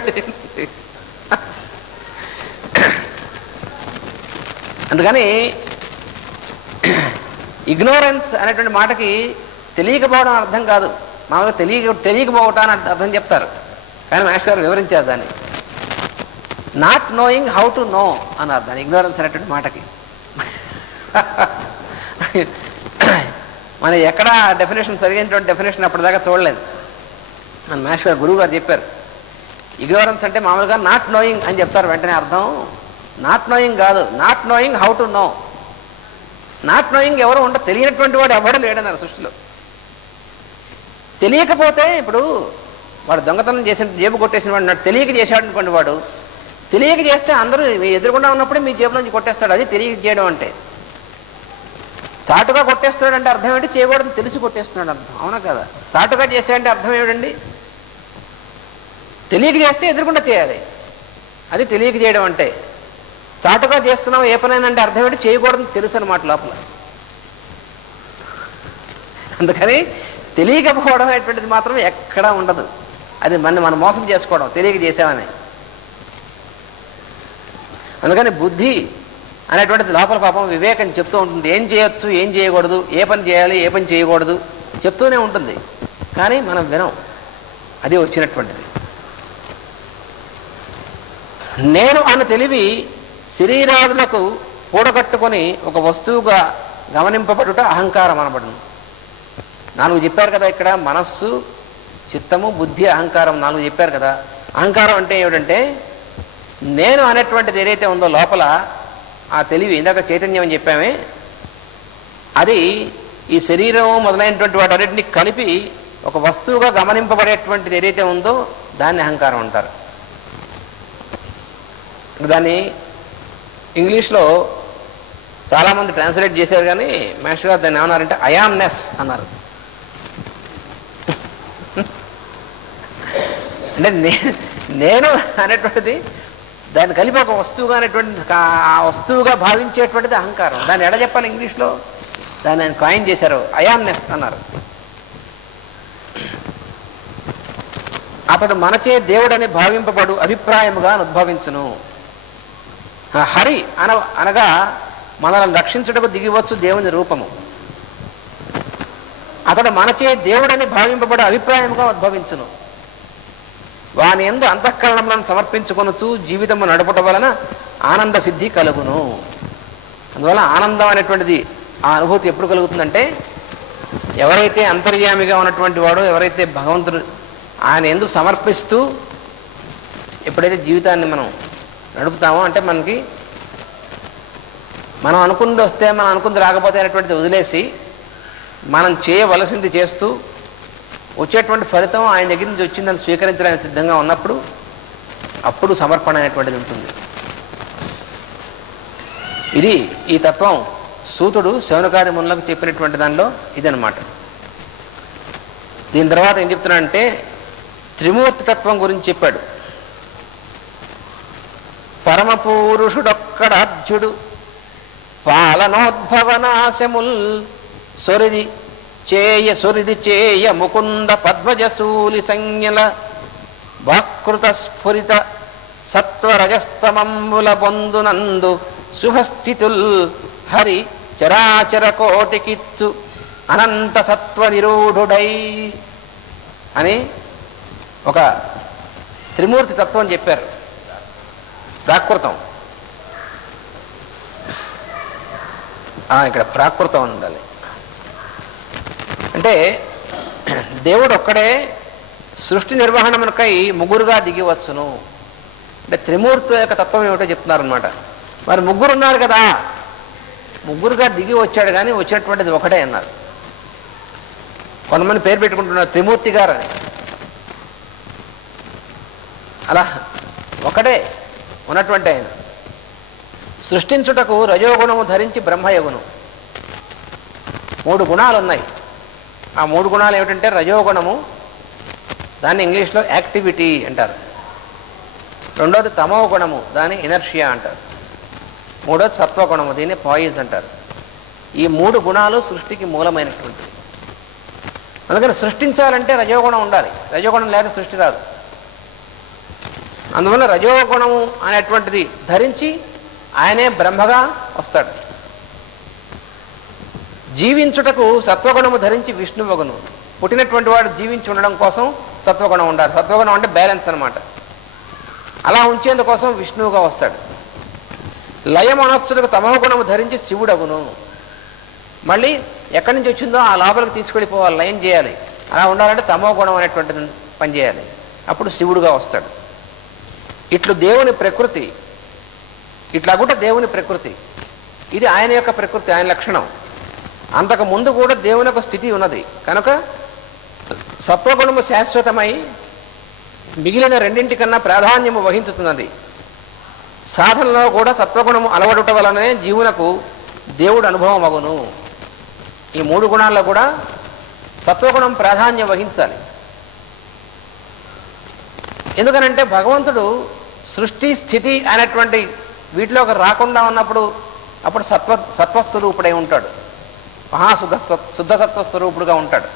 అందుకని ఇగ్నోరెన్స్ అనేటువంటి మాటకి తెలియకపోవడం అర్థం కాదు, మామూలుగా తెలియకపోవటం అని అర్థం చెప్తారు. కానీ మాస్టర్ గారు వివరించారు దాన్ని. Not knowing how to know అన్నారు దాన్ని, ఇగ్నోరెన్స్ అనేటువంటి మాటకి. మన ఎక్కడ డెఫినేషన్ సరిగినటువంటి డెఫినేషన్ అప్పటిదాకా చూడలేదు. మన మాస్టర్ గారు గురువు గారు చెప్పారు, ఇగ్నోరెన్స్ అంటే మామూలుగా నాట్ నోయింగ్ అని చెప్తారు. వెంటనే అర్థం నాట్ నోయింగ్ కాదు, not knowing how to know. Not knowing ఎవరు ఉండదు, తెలియనటువంటి వాడు ఎవడు లేడన్నారు సృష్టిలో. తెలియకపోతే ఇప్పుడు వాడు దొంగతనం చేసిన జేబు కొట్టేసిన వాడు తెలియక చేశాడు అనుకోండి, వాడు తెలియక చేస్తే అందరూ మీ ఎదురుకుండా ఉన్నప్పుడే మీ జేబు నుంచి కొట్టేస్తాడు. అది తెలియక చేయడం అంటే. చాటుగా కొట్టేస్తాడంటే అర్థం ఏంటి? చేయకూడదు తెలిసి కొట్టేస్తున్నాడు అర్థం, అవునా కదా? చాటుగా చేసాడంటే అర్థం ఏమిటండి? తెలియక చేస్తే ఎదురుకుండా చేయాలి, అది తెలియక చేయడం అంటే. చాటుగా చేస్తున్నావు ఏ పనైనా అంటే అర్థం ఏంటి? చేయకూడదు తెలుసు అన్నమాట లోపల. అందుకని తెలియకపోవడం అనేటువంటిది మాత్రం ఎక్కడా ఉండదు. అది మనం మోసం చేసుకోవడం, తెలియక చేసామని. అందుకని బుద్ధి అనేటువంటిది లోపల పాపం వివేకం చెప్తూ ఉంటుంది. ఏం చేయొచ్చు, ఏం చేయకూడదు, ఏ పని చేయాలి, ఏ పని చేయకూడదు చెప్తూనే ఉంటుంది. కానీ మనం వినం. అది వచ్చినటువంటిది. నేను అన్న తెలివి శరీరాదులకు కూడగట్టుకొని ఒక వస్తువుగా గమనింపబడుట అహంకారం అనబడును. 4 చెప్పారు కదా ఇక్కడ, మనస్సు, చిత్తము, బుద్ధి, అహంకారం 4 చెప్పారు కదా. అహంకారం అంటే ఏమిటంటే నేను అనేటువంటిది ఏదైతే ఉందో లోపల ఆ తెలివి, ఇందాక చైతన్యం అని చెప్పామే, అది ఈ శరీరం మొదలైనటువంటి వాటన్నిటిని కలిపి ఒక వస్తువుగా గమనింపబడేటువంటిది ఏదైతే ఉందో దాన్ని అహంకారం అంటారు. దాన్ని ఇంగ్లీష్లో చాలామంది ట్రాన్స్లేట్ చేశారు, కానీ మాస్టర్ గారు దాన్ని ఏమన్నారంటే అయామ్నెస్ అన్నారు. అంటే నేను అనేటువంటిది దాన్ని కలిపి ఒక వస్తువుగా అనేటువంటి ఆ వస్తువుగా భావించేటువంటిది అహంకారం. దాన్ని ఎడ చెప్పాలి ఇంగ్లీష్లో? దాన్ని ఆయన కాయిన్ చేశారు, అయాన్నెస్ అన్నారు. అతడు మనచే దేవుడని భావింపబడు అభిప్రాయముగా ఉద్భవించును. హరి అనగా మనల్ని రక్షించుటకు దిగివచ్చు దేవుని రూపము. అతడు మనచే దేవుడని భావింపబడు అభిప్రాయముగా ఉద్భవించును. వాని యందు అంతఃకరణములను సమర్పించుకొనుచు జీవితము నడుపుట వలన ఆనంద సిద్ధి కలుగును. అందువల్ల ఆనందం అనేటువంటిది ఆ అనుభూతి ఎప్పుడు కలుగుతుందంటే, ఎవరైతే అంతర్యామిగా ఉన్నటువంటి వాడు, ఎవరైతే భగవంతుడు ఆయన ఎందుకు సమర్పిస్తూ ఎప్పుడైతే జీవితాన్ని మనం నడుపుతామో, అంటే మనకి మనం అనుకుంది వస్తే మనం అనుకుంది రాకపోతే అనేటువంటిది వదిలేసి మనం చేయవలసింది చేస్తూ వచ్చేటువంటి ఫలితం ఆయన దగ్గర నుంచి వచ్చిందని స్వీకరించడానికి సిద్ధంగా ఉన్నప్పుడు అప్పుడు సమర్పణ అనేటువంటిది ఉంటుంది. ఇది ఈ తత్వం సూతుడు శౌనకాది మునులకు చెప్పినటువంటి దానిలో ఇదనమాట. దీని తర్వాత ఏం చెప్తున్నాడంటే త్రిమూర్తి తత్వం గురించి చెప్పాడు. పరమపురుషుడొక్కడాధ్యుడు పాలనోద్భవనాశముల్ సొరిది చేయ ముకుంద పద్మజసూలి సంజ్ఞల వాకృత స్ఫురిత సత్వరజస్తమంబుల పొందునందు శుభస్థితుల్ హరి చరాచర కోటికిచ్చు అనంత సత్వ నిరూఢుడై అని ఒక త్రిమూర్తి తత్వం చెప్పారు. ప్రాకృతం, ఇక్కడ ప్రాకృతం ఉండాలి. అంటే దేవుడు ఒక్కడే సృష్టి నిర్వహణమునకై ముగ్గురుగా దిగివచ్చును. అంటే త్రిమూర్తి యొక్క తత్వం ఏమిటో చెప్తున్నారు అనమాట. మరి ముగ్గురు ఉన్నారు కదా, ముగ్గురుగా దిగి వచ్చాడు కానీ వచ్చినటువంటిది ఒకటే అన్నారు. కొంతమంది పేరు పెట్టుకుంటున్నారు త్రిమూర్తి గారు అని. అలా ఒకటే ఉన్నటువంటి ఆయన సృష్టించుటకు రజోగుణము ధరించి బ్రహ్మయగును. 3 గుణాలు ఉన్నాయి. ఆ 3 గుణాలు ఏమిటంటే రజోగుణము, దాన్ని ఇంగ్లీష్లో యాక్టివిటీ అంటారు. రెండోది తమో గుణము, దాన్ని ఇనర్షియా అంటారు. మూడోది సత్వగుణము, దీన్ని పాయిజ్ అంటారు. ఈ 3 గుణాలు సృష్టికి మూలమైనటువంటివి. అందుకని సృష్టించాలంటే రజోగుణం ఉండాలి. రజోగుణం లేదా సృష్టి రాదు. అందువల్ల రజోగుణము అనేటువంటిది ధరించి ఆయనే బ్రహ్మగా వస్తాడు. జీవించుటకు సత్వగుణము ధరించి విష్ణువగును. పుట్టినటువంటి వాడు జీవించి ఉండడం కోసం సత్వగుణం ఉండాలి. సత్వగుణం అంటే బ్యాలెన్స్ అనమాట. అలా ఉంచేందుకోసం విష్ణువుగా వస్తాడు. లయమనస్సులకు తమో గుణము ధరించి శివుడగును. మళ్ళీ ఎక్కడి నుంచి వచ్చిందో ఆ లోపలికి తీసుకెళ్ళిపోవాలి, లయం చేయాలి. అలా ఉండాలంటే తమో గుణం అనేటువంటిది పనిచేయాలి. అప్పుడు శివుడుగా వస్తాడు. ఇట్లు దేవుని ప్రకృతి, ఇట్లాగుట దేవుని ప్రకృతి. ఇది ఆయన యొక్క ప్రకృతి, ఆయన లక్షణం. అంతకు ముందు కూడా దేవుని యొక్క స్థితి ఉన్నది కనుక సత్వగుణము శాశ్వతమై మిగిలిన రెండింటికన్నా ప్రాధాన్యము వహించుతున్నది. సాధనలో కూడా సత్వగుణము అలవడుట వలననే జీవునకు దేవుడు అనుభవం అగును. ఈ 3 గుణాల్లో కూడా సత్వగుణం ప్రాధాన్యం వహించాలి. ఎందుకనంటే భగవంతుడు సృష్టి స్థితి అనేటువంటి వీటిలోకి రాకుండా ఉన్నప్పుడు అప్పుడు సత్వస్వరూపుడై ఉంటాడు. శుద్ధ సత్వస్వరూపుడుగా ఉంటాడు.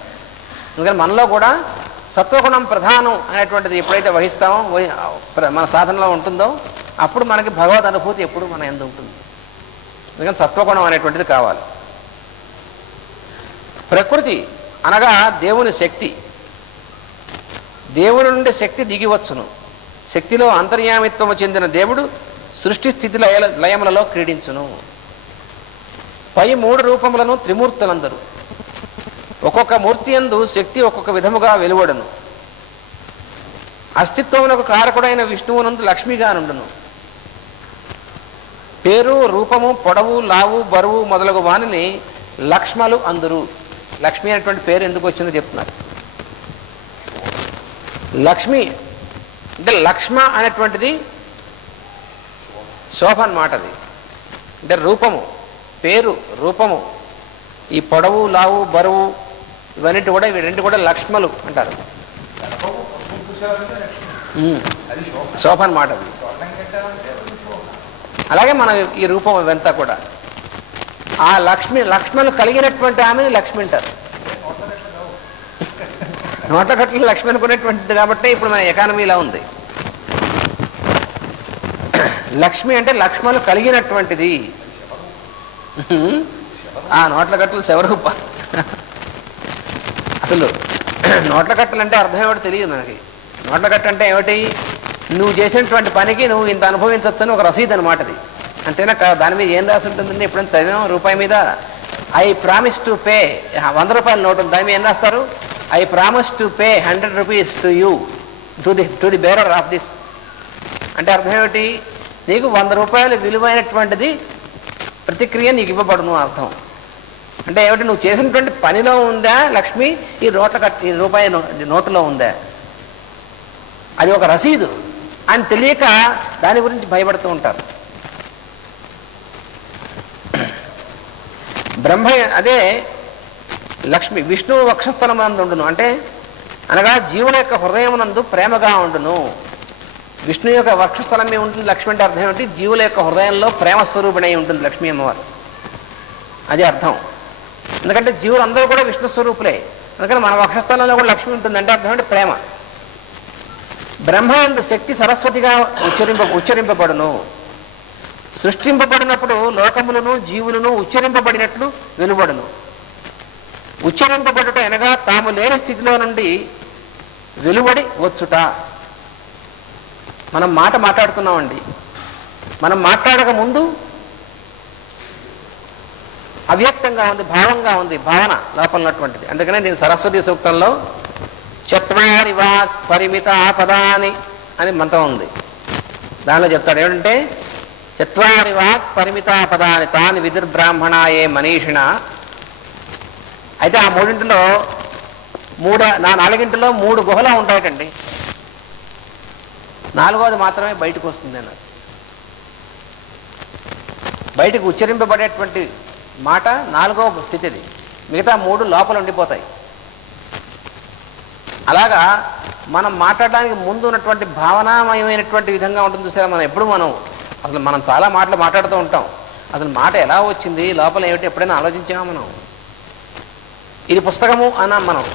అందుకని మనలో కూడా సత్వగుణం ప్రధానం అనేటువంటిది ఎప్పుడైతే వహిస్తామో, మన సాధనలో ఉంటుందో అప్పుడు మనకి భగవద్ అనుభూతి ఎప్పుడు మన యందు ఉంటుంది. అందుకని సత్వగుణం అనేటువంటిది కావాలి. ప్రకృతి అనగా దేవుని శక్తి. దేవుని నుండి శక్తి దిగివచ్చును. శక్తిలో అంతర్యామిత్వము చెందిన దేవుడు సృష్టి స్థితి లయములలో క్రీడించును. పై 3 రూపములను త్రిమూర్తులందరూ. ఒక్కొక్క మూర్తి యందు శక్తి ఒక్కొక్క విధముగా వెలువడును. అస్తిత్వమునకు కారకుడైన విష్ణువునందు లక్ష్మిగా నుండును. పేరు, రూపము, పొడవు, లావు, బరువు మొదలగు వానిని లక్ష్మలు అందురు. లక్ష్మి అనేటువంటి పేరు ఎందుకు వచ్చిందో చెప్తున్నారు. లక్ష్మి అంటే లక్ష్మ అనేటువంటిది శోభ అన్నమాట. అది అంటే రూపము, పేరు, రూపము. ఈ పొడవు, లావు, బరువు ఇవన్నిటి కూడా, ఇవి 2 కూడా లక్ష్మలు అంటారు. శోభ అన్నమాట అది. అలాగే మన ఈ రూపం ఇవంతా కూడా ఆ లక్ష్మణులు కలిగినటువంటి ఆమె లక్ష్మి అంటారు. నోట్ల కట్టలు లక్ష్మి అనుకునేటువంటిది కాబట్టి ఇప్పుడు మన ఎకానమీలా ఉంది. లక్ష్మి అంటే లక్ష్మణులు కలిగినటువంటిది. ఆ నోట్ల కట్టలు శివరూప. అసలు నోట్ల కట్టలు అంటే అర్థం ఏమిటో తెలియదు మనకి. నోట్ల కట్ట అంటే ఏమిటి? నువ్వు చేసినటువంటి పనికి నువ్వు ఇంత అనుభవించవచ్చు అని ఒక రసీదు అనమాట. అది అంతేనా? దాని మీద ఏం రాసి ఉంటుందండి? ఎప్పుడైనా చదివాం? రూపాయి మీద ఐ ప్రామిస్ టు పే, 100 రూపాయల నోటు ఉంది, దాని మీద ఏం రాస్తారు? I promise to pay 100 rupees to you to the bearer of this. అంటే అర్థం ఏమిటి? నీకు 100 రూపాయలు విలువైనటువంటిది ప్రతిక్రియ నీకు ఇవ్వబడును అర్థం. అంటే ఏమిటి? నువ్వు చేసినటువంటి పనిలో ఉందా లక్ష్మి ఈ రూపాయి నోటులో ఉందా? అది ఒక రసీదు అని తెలియక దాని గురించి భయపడుతూ ఉంటారు. బ్రహ్మ అదే లక్ష్మి విష్ణువు వక్షస్థలమందు ఉండును అంటే అనగా జీవుల యొక్క హృదయమునందు ప్రేమగా ఉండును. విష్ణు యొక్క వక్షస్థలం మీద ఉంటుంది లక్ష్మి అంటే అర్థం ఏమిటి? జీవుల యొక్క హృదయంలో ప్రేమ స్వరూపిణై ఉంటుంది లక్ష్మీ అమ్మవారు. అదే అర్థం. ఎందుకంటే జీవులు అందరూ కూడా విష్ణు స్వరూపులే. అందుకని మన వక్షస్థలంలో కూడా లక్ష్మి ఉంటుంది అంటే అర్థం ఏంటి? ప్రేమ. బ్రహ్మయందు శక్తి సరస్వతిగా ఉచ్చరింపబడును. సృష్టింపబడినప్పుడు లోకములను జీవులను ఉచ్చరింపబడినట్లు వెలువడును. ఉచ్చరింపబడుట అనగా తాము లేని స్థితిలో నుండి వెలువడి వచ్చుట. మనం మాట్లాడుతున్నామండి. మనం మాట్లాడక ముందు అవ్యక్తంగా ఉంది, భావంగా ఉంది, భావన లోపల ఉన్నటువంటిది. అందుకనే దీని సరస్వతి సూక్తంలో చత్వారి వాక్ పరిమిత పదాని అని మంత్రం ఉంది. దానిలో చెప్తాడు ఏమిటంటే చత్వారి వాక్ పరిమిత పదాని తాని విదుర్బ్రాహ్మణాయే మనీషిణ. అయితే ఆ మూడింటిలో నాలుగింటిలో 3 గుహలు ఉంటాయటండి. 4వది మాత్రమే బయటకు వస్తుంది అన్నారు. బయటకు ఉచ్చరింపబడేటువంటి మాట 4వ స్థితిది. మిగతా 3 లోపల ఉండిపోతాయి. అలాగా మనం మాట్లాడడానికి ముందు ఉన్నటువంటి భావనామయమైనటువంటి విధంగా ఉంటుంది చూసారా. మనం చాలా మాటలు మాట్లాడుతూ ఉంటాం. అసలు మాట ఎలా వచ్చింది, లోపల ఏమిటి ఎప్పుడైనా ఆలోచించామా మనం? ఇది పుస్తకము అన్నాం మనం.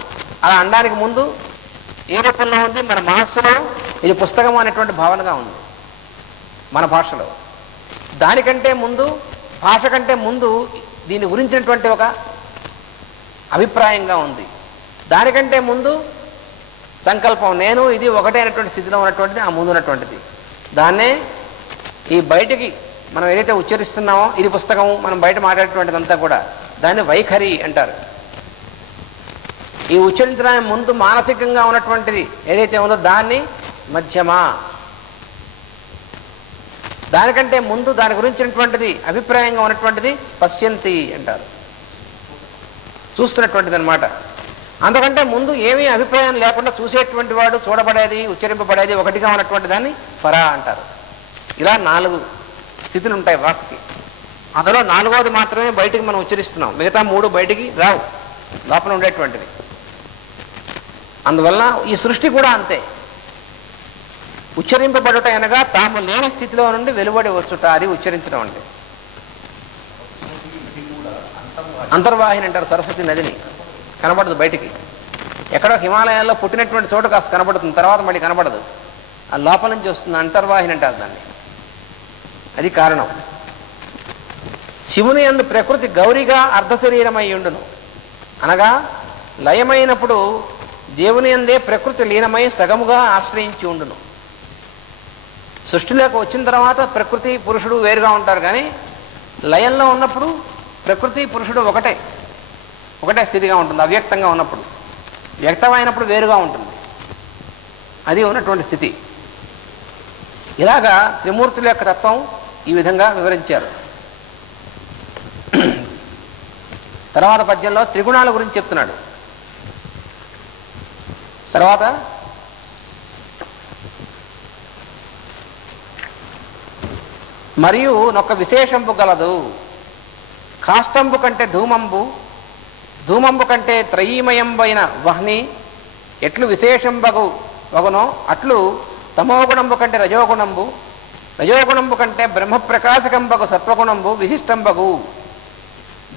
అలా అనడానికి ముందు ఏ రూపంలో ఉంది? మన మనస్సులో ఇది పుస్తకము అనేటువంటి భావనగా ఉంది మన భాషలో. దానికంటే ముందు, భాష కంటే ముందు దీని గురించినటువంటి ఒక అభిప్రాయంగా ఉంది. దానికంటే ముందు సంకల్పం, నేను ఇది ఒకటే అనేటువంటి స్థితిలో ఉన్నటువంటిది ఆ ముందు ఉన్నటువంటిది. దాన్నే ఈ బయటికి మనం ఏదైతే ఉచ్చరిస్తున్నామో ఇది పుస్తకము, మనం బయట మాట్లాడేటువంటిదంతా కూడా దాన్ని వైఖరి అంటారు. ఈ ఉచ్చరించడానికి ముందు మానసికంగా ఉన్నటువంటిది ఏదైతే ఉందో దాన్ని మధ్యమా, దానికంటే ముందు దాని గురించినటువంటిది అభిప్రాయంగా ఉన్నటువంటిది పశ్యంతి అంటారు, చూస్తున్నటువంటిది అనమాట. అంతకంటే ముందు ఏమీ అభిప్రాయం లేకుండా చూసేటువంటి వాడు, చూడబడేది, ఉచ్చరింపబడేది ఒకటిగా ఉన్నటువంటి దాన్ని ఫరా అంటారు. ఇలా 4 స్థితులు ఉంటాయి వాక్కి. అందులో 4వది మాత్రమే బయటికి మనం ఉచ్చరిస్తున్నాం, మిగతా 3 బయటికి రావు, లోపల ఉండేటువంటిది. అందువల్ల ఈ సృష్టి కూడా అంతే. ఉచ్చరింపబడుట అనగా తాము లేని స్థితిలో నుండి వెలువడి వచ్చుట, అది ఉచ్చరించడం అంటే. అంతర్వాహిని అంటారు సరస్వతి నదిని. కనబడదు బయటికి. ఎక్కడో హిమాలయాల్లో పుట్టినటువంటి చోట కాస్త కనబడుతుంది, తర్వాత మళ్ళీ కనబడదు. ఆ లోపల నుంచి వస్తుంది, అంతర్వాహిని అంటారు దాన్ని. అది కారణం. శివుని యందు ప్రకృతి గౌరిగా అర్ధశరీరమై ఉండును అనగా లయమైనప్పుడు దేవుని యందే ప్రకృతి లీనమై సగముగా ఆశ్రయించి ఉండును. సృష్టిలోకి వచ్చిన తర్వాత ప్రకృతి పురుషుడు వేరుగా ఉంటారు, కానీ లయంలో ఉన్నప్పుడు ప్రకృతి పురుషుడు ఒకటే స్థితిగా ఉంటుంది. అవ్యక్తంగా ఉన్నప్పుడు, వ్యక్తమైనప్పుడు వేరుగా ఉంటుంది. అది ఉన్నటువంటి స్థితి. ఇలాగా త్రిమూర్తుల యొక్క తత్వం ఈ విధంగా వివరించారు. తర్వాత పద్యంలో త్రిగుణాల గురించి చెప్తున్నాడు. తర్వాత మరియు నొక్క విశేషంబు గలదు, కాష్టంబు కంటే ధూమంబు, ధూమంబు కంటే త్రయీమయంబైన వహ్ని ఎట్లు విశేషంబగు వగునో అట్లు తమోగుణంబు కంటే రజోగుణంబు, రజోగుణంబు కంటే బ్రహ్మప్రకాశకంబకు సత్వగుణంబు విశిష్టంబగు.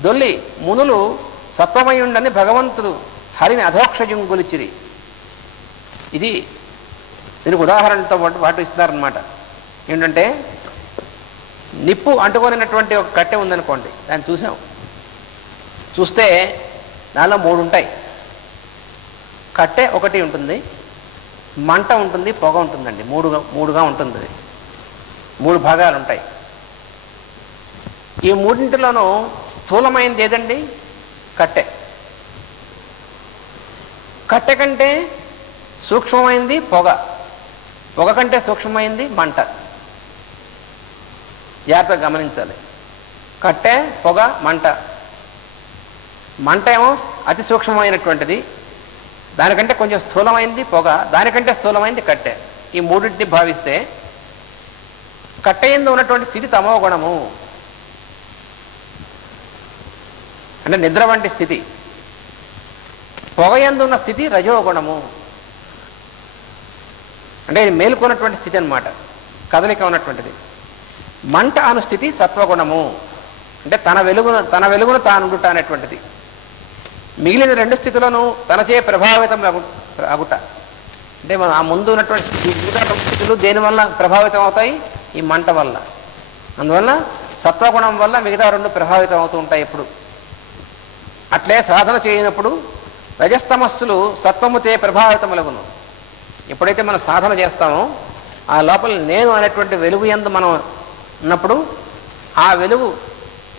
దొల్లి మునులు సత్వమయుండని భగవంతుడు హరిని అధోక్షజుంగులిచిరి. ఇది దీనికి ఉదాహరణతో పాటు ఇస్తున్నారనమాట. ఏంటంటే నిప్పు అంటుకొనినటువంటి ఒక కట్టె ఉందనుకోండి, దాన్ని చూసాం. చూస్తే దానిలో 3 ఉంటాయి. కట్టె ఒకటి ఉంటుంది, మంట ఉంటుంది, పొగ ఉంటుందండి. మూడుగా ఉంటుంది. అది 3 భాగాలు ఉంటాయి. ఈ మూడింటిలోనూ స్థూలమైనది ఏదండి? కట్టె. కట్టె కంటే సూక్ష్మమైంది పొగ, పొగ కంటే సూక్ష్మమైంది మంట. జాగ్రత్తగా గమనించాలి. కట్టె, పొగ, మంట. మంట ఏమో అతి సూక్ష్మమైనటువంటిది, దానికంటే కొంచెం స్థూలమైంది పొగ, దానికంటే స్థూలమైంది కట్టె. ఈ మూడింటిని భావిస్తే కట్టె యందు ఉన్నటువంటి స్థితి తమో గుణము, అంటే నిద్ర వంటి స్థితి. పొగ యందు ఉన్న స్థితి రజోగుణము, అంటే ఇది మేల్కొన్నటువంటి స్థితి అన్నమాట, కదలిక ఉన్నటువంటిది. మంట అను స్థితి సత్వగుణము, అంటే తన వెలుగును తానుండుట అనేటువంటిది. మిగిలిన 2 స్థితులను తనచే ప్రభావితం అగుట, అంటే ఆ ముందు ఉన్నటువంటి మిగతా 2 స్థితులు దేనివల్ల ప్రభావితం అవుతాయి? ఈ మంట వల్ల. అందువల్ల సత్వగుణం వల్ల మిగతా 2 ప్రభావితం అవుతూ ఉంటాయి ఎప్పుడు. అట్లే సాధన చేయనప్పుడు రజస్తమస్సులు సత్వముచే ప్రభావితములగును. ఎప్పుడైతే మనం సాధన చేస్తామో ఆ లోపల నేను అనేటువంటి వెలుగు యందు మనం ఉన్నప్పుడు ఆ వెలుగు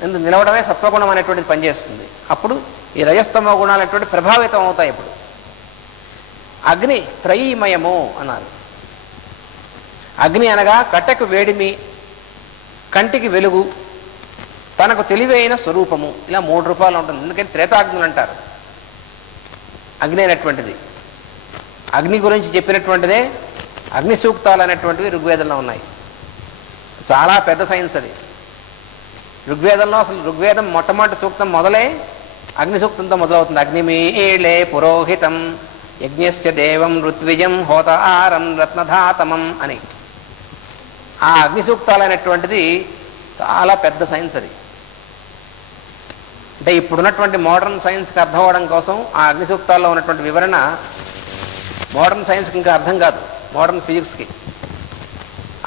ఎందు నిలవడమే సత్వగుణం అనేటువంటిది పనిచేస్తుంది. అప్పుడు ఈ రజస్తమ గుణాలు అనేటువంటి ప్రభావితం అవుతాయి. ఇప్పుడు అగ్ని త్రయీమయము అన్నారు. అగ్ని అనగా కట్టెకు వేడిమి, కంటికి వెలుగు, తనకు తెలివైన స్వరూపము, ఇలా 3 రూపాయలు ఉంటుంది. ఎందుకంటే త్రేతాగ్నులు అంటారు అగ్ని అనేటువంటిది. అగ్ని గురించి చెప్పినటువంటిదే అగ్ని సూక్తాలు అనేటువంటివి ఋగ్వేదంలో ఉన్నాయి. చాలా పెద్ద సైన్స్ అది. ఋగ్వేదంలో అసలు ఋగ్వేదం మొట్టమొదటి సూక్తం మొదలే అగ్ని సూక్తంతో మొదలవుతుంది. అగ్నిమీళే పురోహితం యజ్ఞశ్చ దేవం ఋత్విజం హోతారం రత్నధాతమం అని. ఆ అగ్ని సూక్తాలు అనేటువంటిది చాలా పెద్ద సైన్స్ అది. అంటే ఇప్పుడున్నటువంటి మోడర్న్ సైన్స్కి అర్థం అవడం కోసం ఆ అగ్ని సూక్తాల్లో ఉన్నటువంటి వివరణ మోడర్న్ సైన్స్కి ఇంకా అర్థం కాదు, మోడర్న్ ఫిజిక్స్కి.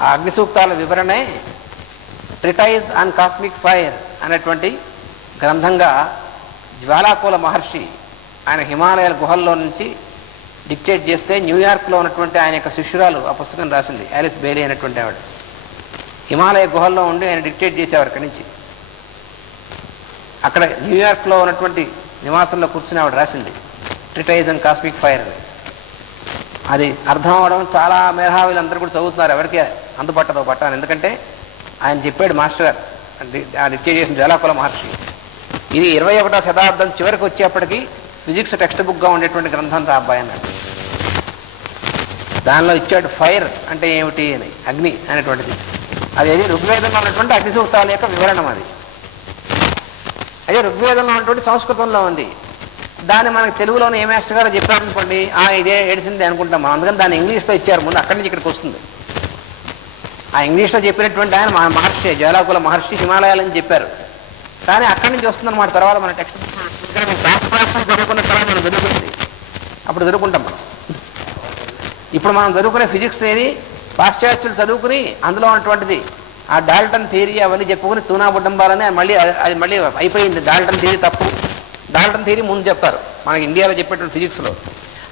ఆ అగ్ని సూక్తాల వివరణే ట్రిటైజ్ ఆన్ కాస్మిక్ ఫైర్ అనేటువంటి గ్రంథంగా జ్వాలాకుల మహర్షి ఆయన హిమాలయాల గుహల్లో నుంచి డిక్టేట్ చేస్తే న్యూయార్క్లో ఉన్నటువంటి ఆయన యొక్క శిష్యురాలు ఆ పుస్తకం రాసింది, ఆలిస్ బెయిలీ అనేటువంటి ఆవిడ. హిమాలయ గుహల్లో ఉండి ఆయన డిక్టేట్ చేసేవారు అక్కడి నుంచి. అక్కడ న్యూయార్క్లో ఉన్నటువంటి నివాసంలో కూర్చుని ఆవిడ రాసింది ట్రిటైజ్ ఆన్ కాస్మిక్ ఫైర్ అని. అది అర్థం అవడం చాలా మేధావులందరూ కూడా చదువుతున్నారు, ఎవరికి అందుబట్టదో పట్టాను. ఎందుకంటే ఆయన చెప్పాడు మాస్టర్ గారు, డిక్టేట్ చేసిన జ్వాలాకుల మహర్షి. ఇది 21వ శతాబ్దం చివరికి వచ్చేప్పటికీ ఫిజిక్స్ టెక్స్ట్ బుక్గా ఉండేటువంటి గ్రంథం రా అబ్బాయి అన్నాడు. దానిలో ఇచ్చాడు ఫైర్ అంటే ఏమిటి అని, అగ్ని అనేటువంటిది. అదేది ఋగ్వేదంలో ఉన్నటువంటి అగ్ని సూక్తాల యొక్క వివరణం అది. అదే ఋగ్వేదంలో ఉన్నటువంటి సంస్కృతంలో ఉంది. దాన్ని మనకి తెలుగులోనే ఏ మాస్టర్ గారు చెప్పారనుకోండి, ఇదే ఏడిసింది అనుకుంటాం మనం. అందుకని దాన్ని ఇంగ్లీష్లో ఇచ్చారు ముందు, అక్కడి నుంచి ఇక్కడికి వస్తుంది. ఆ ఇంగ్లీష్లో చెప్పినటువంటి ఆయన మా మహర్షి, జ్వాలాకుల మహర్షి హిమాలయాలని చెప్పారు. కానీ అక్కడి నుంచి వస్తుందన్నమాట. తర్వాత మన టెక్స్ట్ చదువుకున్న తర్వాత మనం చదువుకుంది, అప్పుడు చదువుకుంటాం మనం. ఇప్పుడు మనం చదువుకునే ఫిజిక్స్ ఏది పాశ్చాత్యులు చదువుకుని అందులో ఉన్నటువంటిది ఆ డాల్టన్ థియరీ అవన్నీ చెప్పుకుని తూనాబుడ్డంబాలని మళ్ళీ అది మళ్ళీ అయిపోయింది. డాల్టన్ థియరీ తప్పు, డాల్టన్ థియరీ ముందు చెప్తారు మనకి ఇండియాలో చెప్పేటువంటి ఫిజిక్స్లో.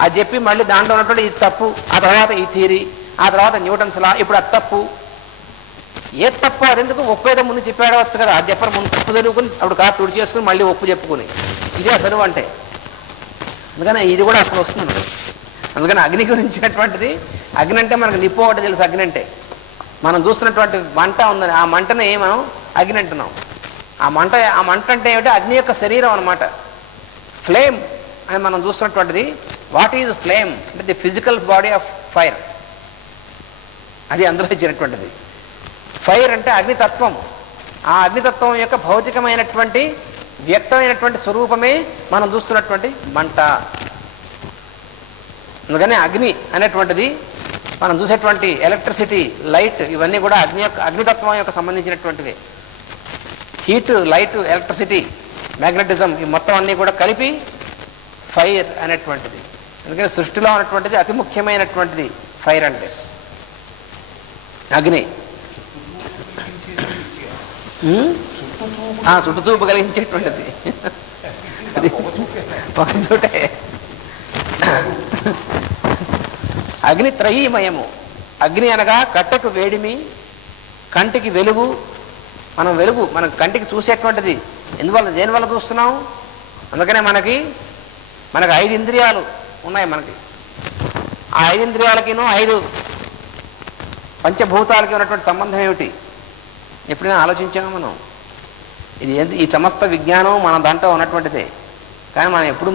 అది చెప్పి మళ్ళీ దాంట్లో ఉన్నటువంటి ఇది తప్పు, ఆ తర్వాత ఈ థియరీ, ఆ తర్వాత న్యూటన్స్ లా, ఇప్పుడు అది తప్పు. ఏ తప్పు అదెందుకు ఒప్పేదో ముందు చెప్పాడవచ్చు కదా, అది చెప్పరు. ముందు తప్పు చదువుకుని అప్పుడు కాదు తుడి చేసుకుని మళ్ళీ ఒప్పు చెప్పుకుని, ఇదే చదువు అంటే. అందుకని ఇది కూడా అప్పుడు వస్తుంది. అందుకని అగ్ని గురించినటువంటిది, అగ్ని అంటే మనకు నిప్పు ఒకటి తెలుసు. అగ్ని అంటే మనం చూస్తున్నటువంటి మంట ఉందని, ఆ మంటని మనం అగ్ని అంటున్నాం. ఆ మంట అంటే ఏమిటి? అగ్ని యొక్క శరీరం అన్నమాట. ఫ్లేమ్ అని మనం చూస్తున్నటువంటిది. వాట్ ఈజ్ ఫ్లేమ్ అంటే the physical body of fire, అది అందులో ఇచ్చినటువంటిది. ఫైర్ అంటే అగ్నితత్వం. ఆ అగ్నితత్వం యొక్క భౌతికమైనటువంటి వ్యక్తమైనటువంటి స్వరూపమే మనం చూస్తున్నటువంటి మంట. అందుకని అగ్ని అనేటువంటిది మనం చూసేటువంటి ఎలక్ట్రిసిటీ, లైట్, ఇవన్నీ కూడా అగ్నితత్వం యొక్క సంబంధించినటువంటివే. హీట్, లైట్, ఎలక్ట్రిసిటీ, మ్యాగ్నెటిజం, ఈ మొత్తం అన్నీ కూడా కలిపి ఫైర్ అనేటువంటిది. అందుకని సృష్టిలో ఉన్నటువంటిది అతి ముఖ్యమైనటువంటిది ఫైర్ అంటే అగ్ని. చుట్టుచూపు కలిగించేటువంటిది ఒక చోటే. అగ్ని త్రయీమయము. అగ్ని అనగా కట్టెకు వేడిమి, కంటికి వెలుగు. మనం కంటికి చూసేటువంటిది ఎందువల్ల, దేనివల్ల చూస్తున్నాం? అందుకనే మనకి 5 ఇంద్రియాలు ఉన్నాయి. మనకి ఆ 5 ఇంద్రియాలకినూ 5 పంచభూతాలకి ఉన్నటువంటి సంబంధం ఏమిటి? ఎప్పుడైనా ఆలోచించామా మనం? ఈ సమస్త విజ్ఞానం మన దాంట్లో ఉన్నటువంటిదే. కానీ మనం ఎప్పుడు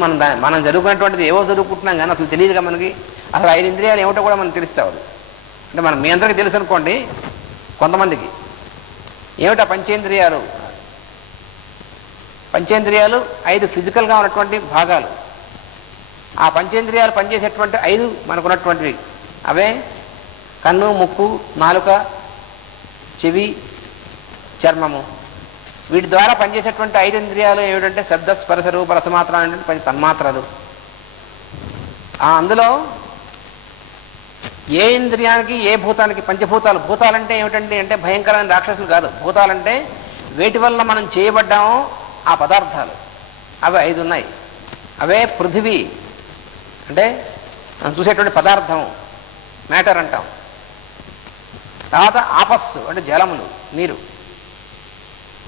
మనం చదువుకున్నటువంటిది ఏవో చదువుకుంటున్నాం, కానీ అసలు తెలియదుగా మనకి. అసలు 5 ఇంద్రియాలు ఏమిటో కూడా మనకు తెలుస్తావు. అంటే మీ అందరికీ తెలుసు అనుకోండి, కొంతమందికి ఏమిటా పంచేంద్రియాలు? పంచేంద్రియాలు 5 ఫిజికల్గా ఉన్నటువంటి భాగాలు. ఆ పంచేంద్రియాలు పనిచేసేటువంటి 5 మనకున్నటువంటివి అవే కన్ను, ముక్కు, నాలుక, చెవి, చర్మము. వీటి ద్వారా పనిచేసేటువంటి 5 ఇంద్రియాలు ఏమిటంటే శబ్ద, స్పర్శ, రూప, రసమాత్ర అనేటువంటి తన్మాత్రలు. అందులో ఏ ఇంద్రియానికి ఏ భూతానికి పంచభూతాలు. భూతాలంటే ఏమిటండి అంటే భయంకరమైన రాక్షసులు కాదు. భూతాలంటే వేటి వల్ల మనం చేయబడ్డామో ఆ పదార్థాలు, అవి 5 ఉన్నాయి. అవే పృథివీ అంటే మనం చూసేటువంటి పదార్థం, మ్యాటర్ అంటాం. తర్వాత ఆపస్సు అంటే జలములు, నీరు.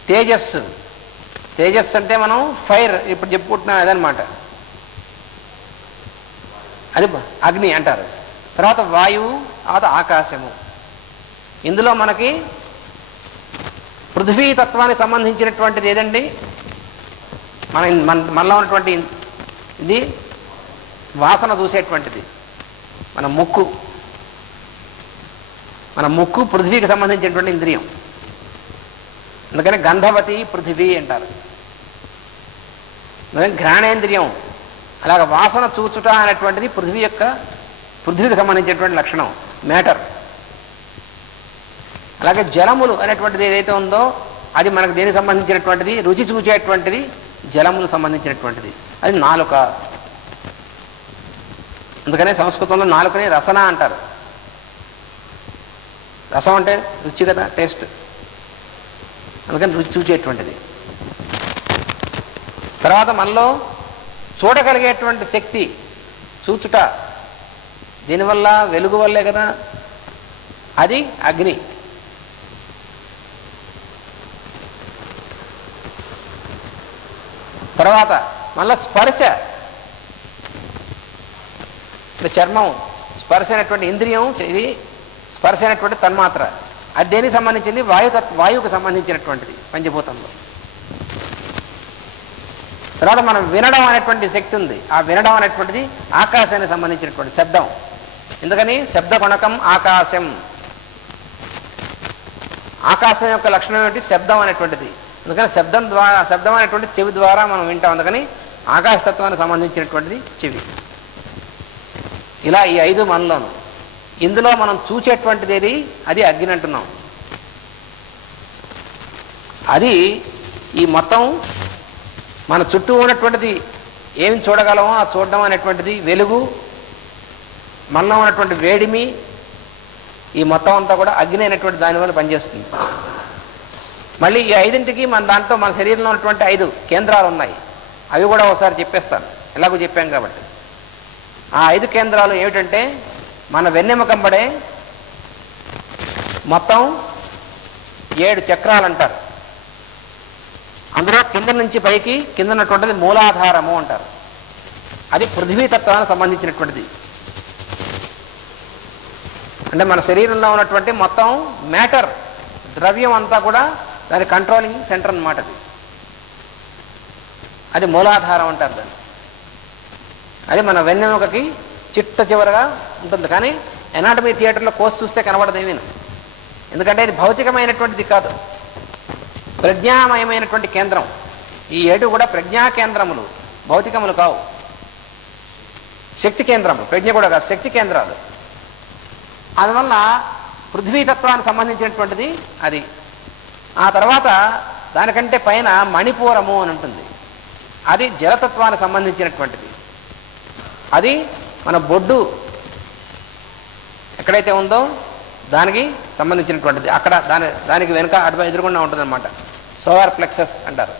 తేజస్సు, తేజస్సు అంటే మనం ఫైర్ ఇప్పుడు చెప్పుకుంటున్నాం అదనమాట, అది అగ్ని అంటారు. తర్వాత వాయువు, తర్వాత ఆకాశము. ఇందులో మనకి పృథ్వీ తత్వానికి సంబంధించినటువంటిది ఏదండి? మనలో ఉన్నటువంటి ఇది వాసన చూసేటువంటిది మన ముక్కు పృథ్వీకి సంబంధించినటువంటి ఇంద్రియం. అందుకని గంధవతి పృథివీ అంటారు. ఘ్రాణేంద్రియం, అలాగ వాసన చూచుట అనేటువంటిది పృథ్వీకి సంబంధించినటువంటి లక్షణం, మ్యాటర్. అలాగే జలములు అనేటువంటిది ఏదైతే ఉందో అది మనకు దేనికి సంబంధించినటువంటిది? రుచి చూచేటువంటిది జలములు సంబంధించినటువంటిది. అది నాలుక. అందుకనే సంస్కృతంలో నాలుకని రసన అంటారు. రసం అంటే రుచి కదా, టేస్ట్. అందుకని రుచి చూచేటువంటిది. తర్వాత మనలో చూడగలిగేటువంటి శక్తి, చూచుట, దీనివల్ల వెలుగు వల్లే కదా, అది అగ్ని. తర్వాత మళ్ళా స్పర్శ, చర్మం, స్పర్శ అయినటువంటి ఇంద్రియం, ఇది స్పర్శ అయినటువంటి తన్మాత్ర. అది దేనికి సంబంధించింది? వాయువుకు సంబంధించినటువంటిది పంచభూతంలో. తర్వాత మనం వినడం అనేటువంటి శక్తి ఉంది. ఆ వినడం అనేటువంటిది ఆకాశానికి సంబంధించినటువంటి శబ్దం. ఎందుకని? శబ్ద గుణకం ఆకాశం. ఆకాశం యొక్క లక్షణం ఏమిటి? శబ్దం అనేటువంటిది. అందుకని శబ్దం అనేటువంటి చెవి ద్వారా మనం వింటాం. అందుకని ఆకాశతత్వానికి సంబంధించినటువంటిది చెవి. ఇలా ఈ 5 మనలోను. ఇందులో మనం చూచేటువంటిది ఏది? అది అగ్ని అంటున్నాం. అది ఈ మొత్తం మన చుట్టూ ఉన్నటువంటిది ఏమి చూడగలమో ఆ చూడడం అనేటువంటిది వెలుగు, మనలో ఉన్నటువంటి వేడిమి, ఈ మొత్తం అంతా కూడా అగ్ని అనేటువంటి దానివల్ల పనిచేస్తుంది. మళ్ళీ ఈ 5ంటికి మన శరీరంలో ఉన్నటువంటి 5 కేంద్రాలు ఉన్నాయి. అవి కూడా ఒకసారి చెప్పేస్తాను, ఎలాగో చెప్పాం కాబట్టి. ఆ 5 కేంద్రాలు ఏమిటంటే మన వెన్నెముకంబడే మొత్తం 7 చక్రాలు అంటారు. అందులో కింద నుంచి పైకి కింద ఉన్నటువంటిది మూలాధారము అంటారు. అది పృథ్వీతత్వానికి సంబంధించినటువంటిది. అంటే మన శరీరంలో ఉన్నటువంటి మొత్తం మ్యాటర్, ద్రవ్యం అంతా కూడా దాని కంట్రోలింగ్ సెంటర్ అన్నమాట. అది మూలాధారం అంటారు దాన్ని. అది మన వెన్నెముకకి చిట్ట చివరగా ఉంటుంది. కానీ ఎనాటమీ థియేటర్లో కోర్స్ చూస్తే కనబడదు ఏమీ. ఎందుకంటే ఇది భౌతికమైనటువంటిది కాదు, ప్రజ్ఞామయమైనటువంటి కేంద్రం. ఈ 7 కూడా ప్రజ్ఞా కేంద్రములు, భౌతికములు కావు. శక్తి కేంద్రములు, ప్రజ్ఞ కూడా కాదు, శక్తి కేంద్రాలు. అందువల్ల పృథ్వీతత్వానికి సంబంధించినటువంటిది అది. ఆ తర్వాత దానికంటే పైన మణిపూరము అని ఉంటుంది, అది జలతత్వానికి సంబంధించినటువంటిది. అది మన బొడ్డు ఎక్కడైతే ఉందో దానికి సంబంధించినటువంటిది. అక్కడ దానికి వెనుక ఎదురుగుండా ఉంటుంది అనమాట. సోలార్ ప్లెక్సస్ అంటారు,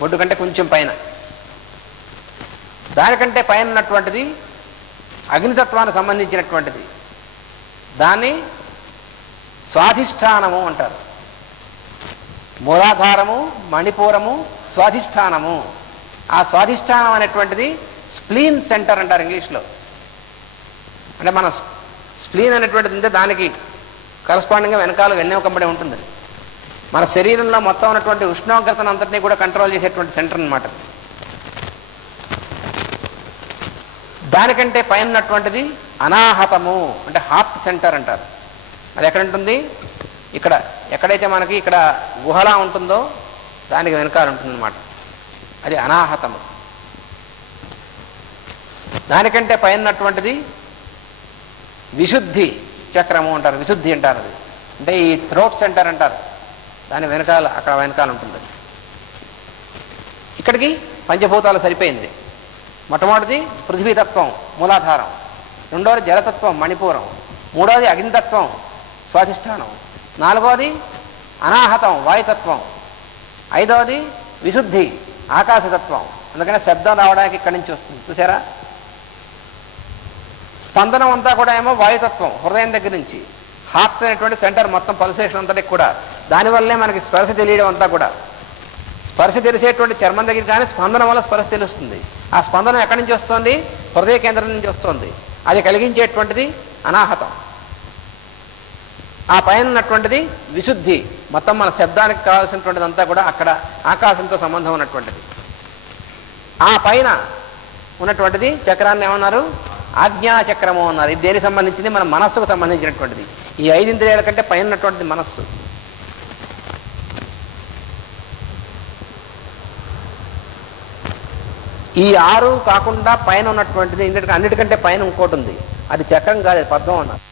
బొడ్డు కంటే కొంచెం పైన. దానికంటే పైన ఉన్నటువంటిది అగ్నితత్వానికి సంబంధించినటువంటిది, దాన్ని స్వాధిష్టానము అంటారు. మూలాధారము, మణిపూరము, స్వాధిష్టానము. ఆ స్వాధిష్టానం అనేటువంటిది స్ప్లీన్ సెంటర్ అంటారు ఇంగ్లీష్లో. అంటే మన స్ప్లీన్ అనేటువంటిది ఉంటే దానికి కరస్పాండింగ్గా వెనకాల వెన్నెముకంబడి ఉంటుంది. మన శరీరంలో మొత్తం ఉన్నటువంటి ఉష్ణోగ్రతను అంతటినీ కూడా కంట్రోల్ చేసేటువంటి సెంటర్ అన్నమాట. దానికంటే పైన ఉన్నటువంటిది అనాహతము, అంటే హార్ట్ సెంటర్ అంటారు. అది ఎక్కడ ఉంటుంది? ఇక్కడ ఎక్కడైతే మనకి ఇక్కడ గుహలా ఉంటుందో దానికి వెనకాల ఉంటుందన్నమాట, అది అనాహతము. దానికంటే పైన ఉన్నటువంటిది విశుద్ధి చక్రము అంటారు, విశుద్ధి అంటారు. అది అంటే ఈ థ్రోట్ సెంటర్ అంటారు, దాని వెనకాల అక్కడ వెనకాల ఉంటుంది. ఇక్కడికి పంచభూతాలు సరిపోయింది. మొట్టమొదటిది పృథ్వీతత్వం మూలాధారం, రెండవది జలతత్వం మణిపూరం, మూడవది అగ్నితత్వం స్వాధిష్టానం, నాలుగవది అనాహతం వాయుతత్వం, ఐదవది విశుద్ధి ఆకాశతత్వం. అందుకనే శబ్దం రావడానికి ఇక్కడి నుంచి వస్తుంది చూసారా. స్పందనం అంతా కూడా ఏమో వాయుతత్వం హృదయం దగ్గర నుంచి, హార్ట్ అనేటువంటి సెంటర్ మొత్తం పల్సేషన్ అంతటికి కూడా. దానివల్లే మనకి స్పర్శ తెలియడం అంతా కూడా. స్పర్శ తెలిసేటువంటి చర్మం దగ్గర కానీ స్పందన వల్ల స్పర్శ తెలుస్తుంది. ఆ స్పందనం ఎక్కడి నుంచి వస్తుంది? హృదయ కేంద్రం నుంచి వస్తుంది. అది కలిగించేటువంటిది అనాహతం. ఆ పైన ఉన్నటువంటిది విశుద్ధి, మొత్తం మన శబ్దానికి కావాల్సినటువంటిది అంతా కూడా అక్కడ ఆకాశంతో సంబంధం ఉన్నటువంటిది. ఆ పైన ఉన్నటువంటిది చక్రాన్ని ఏమన్నారు? ఆజ్ఞాచక్రము అన్నారు. ఇది దేనికి సంబంధించింది? మన మనస్సుకు సంబంధించినటువంటిది. ఈ 5 ఇంద్రియాల కంటే పైన ఉన్నటువంటిది మనస్సు. ఈ 6 కాకుండా పైన ఉన్నటువంటిది అన్నిటికంటే పైన ఇంకోటి ఉంది, అది చక్రం కాదు, అది పద్మం అన్నారు.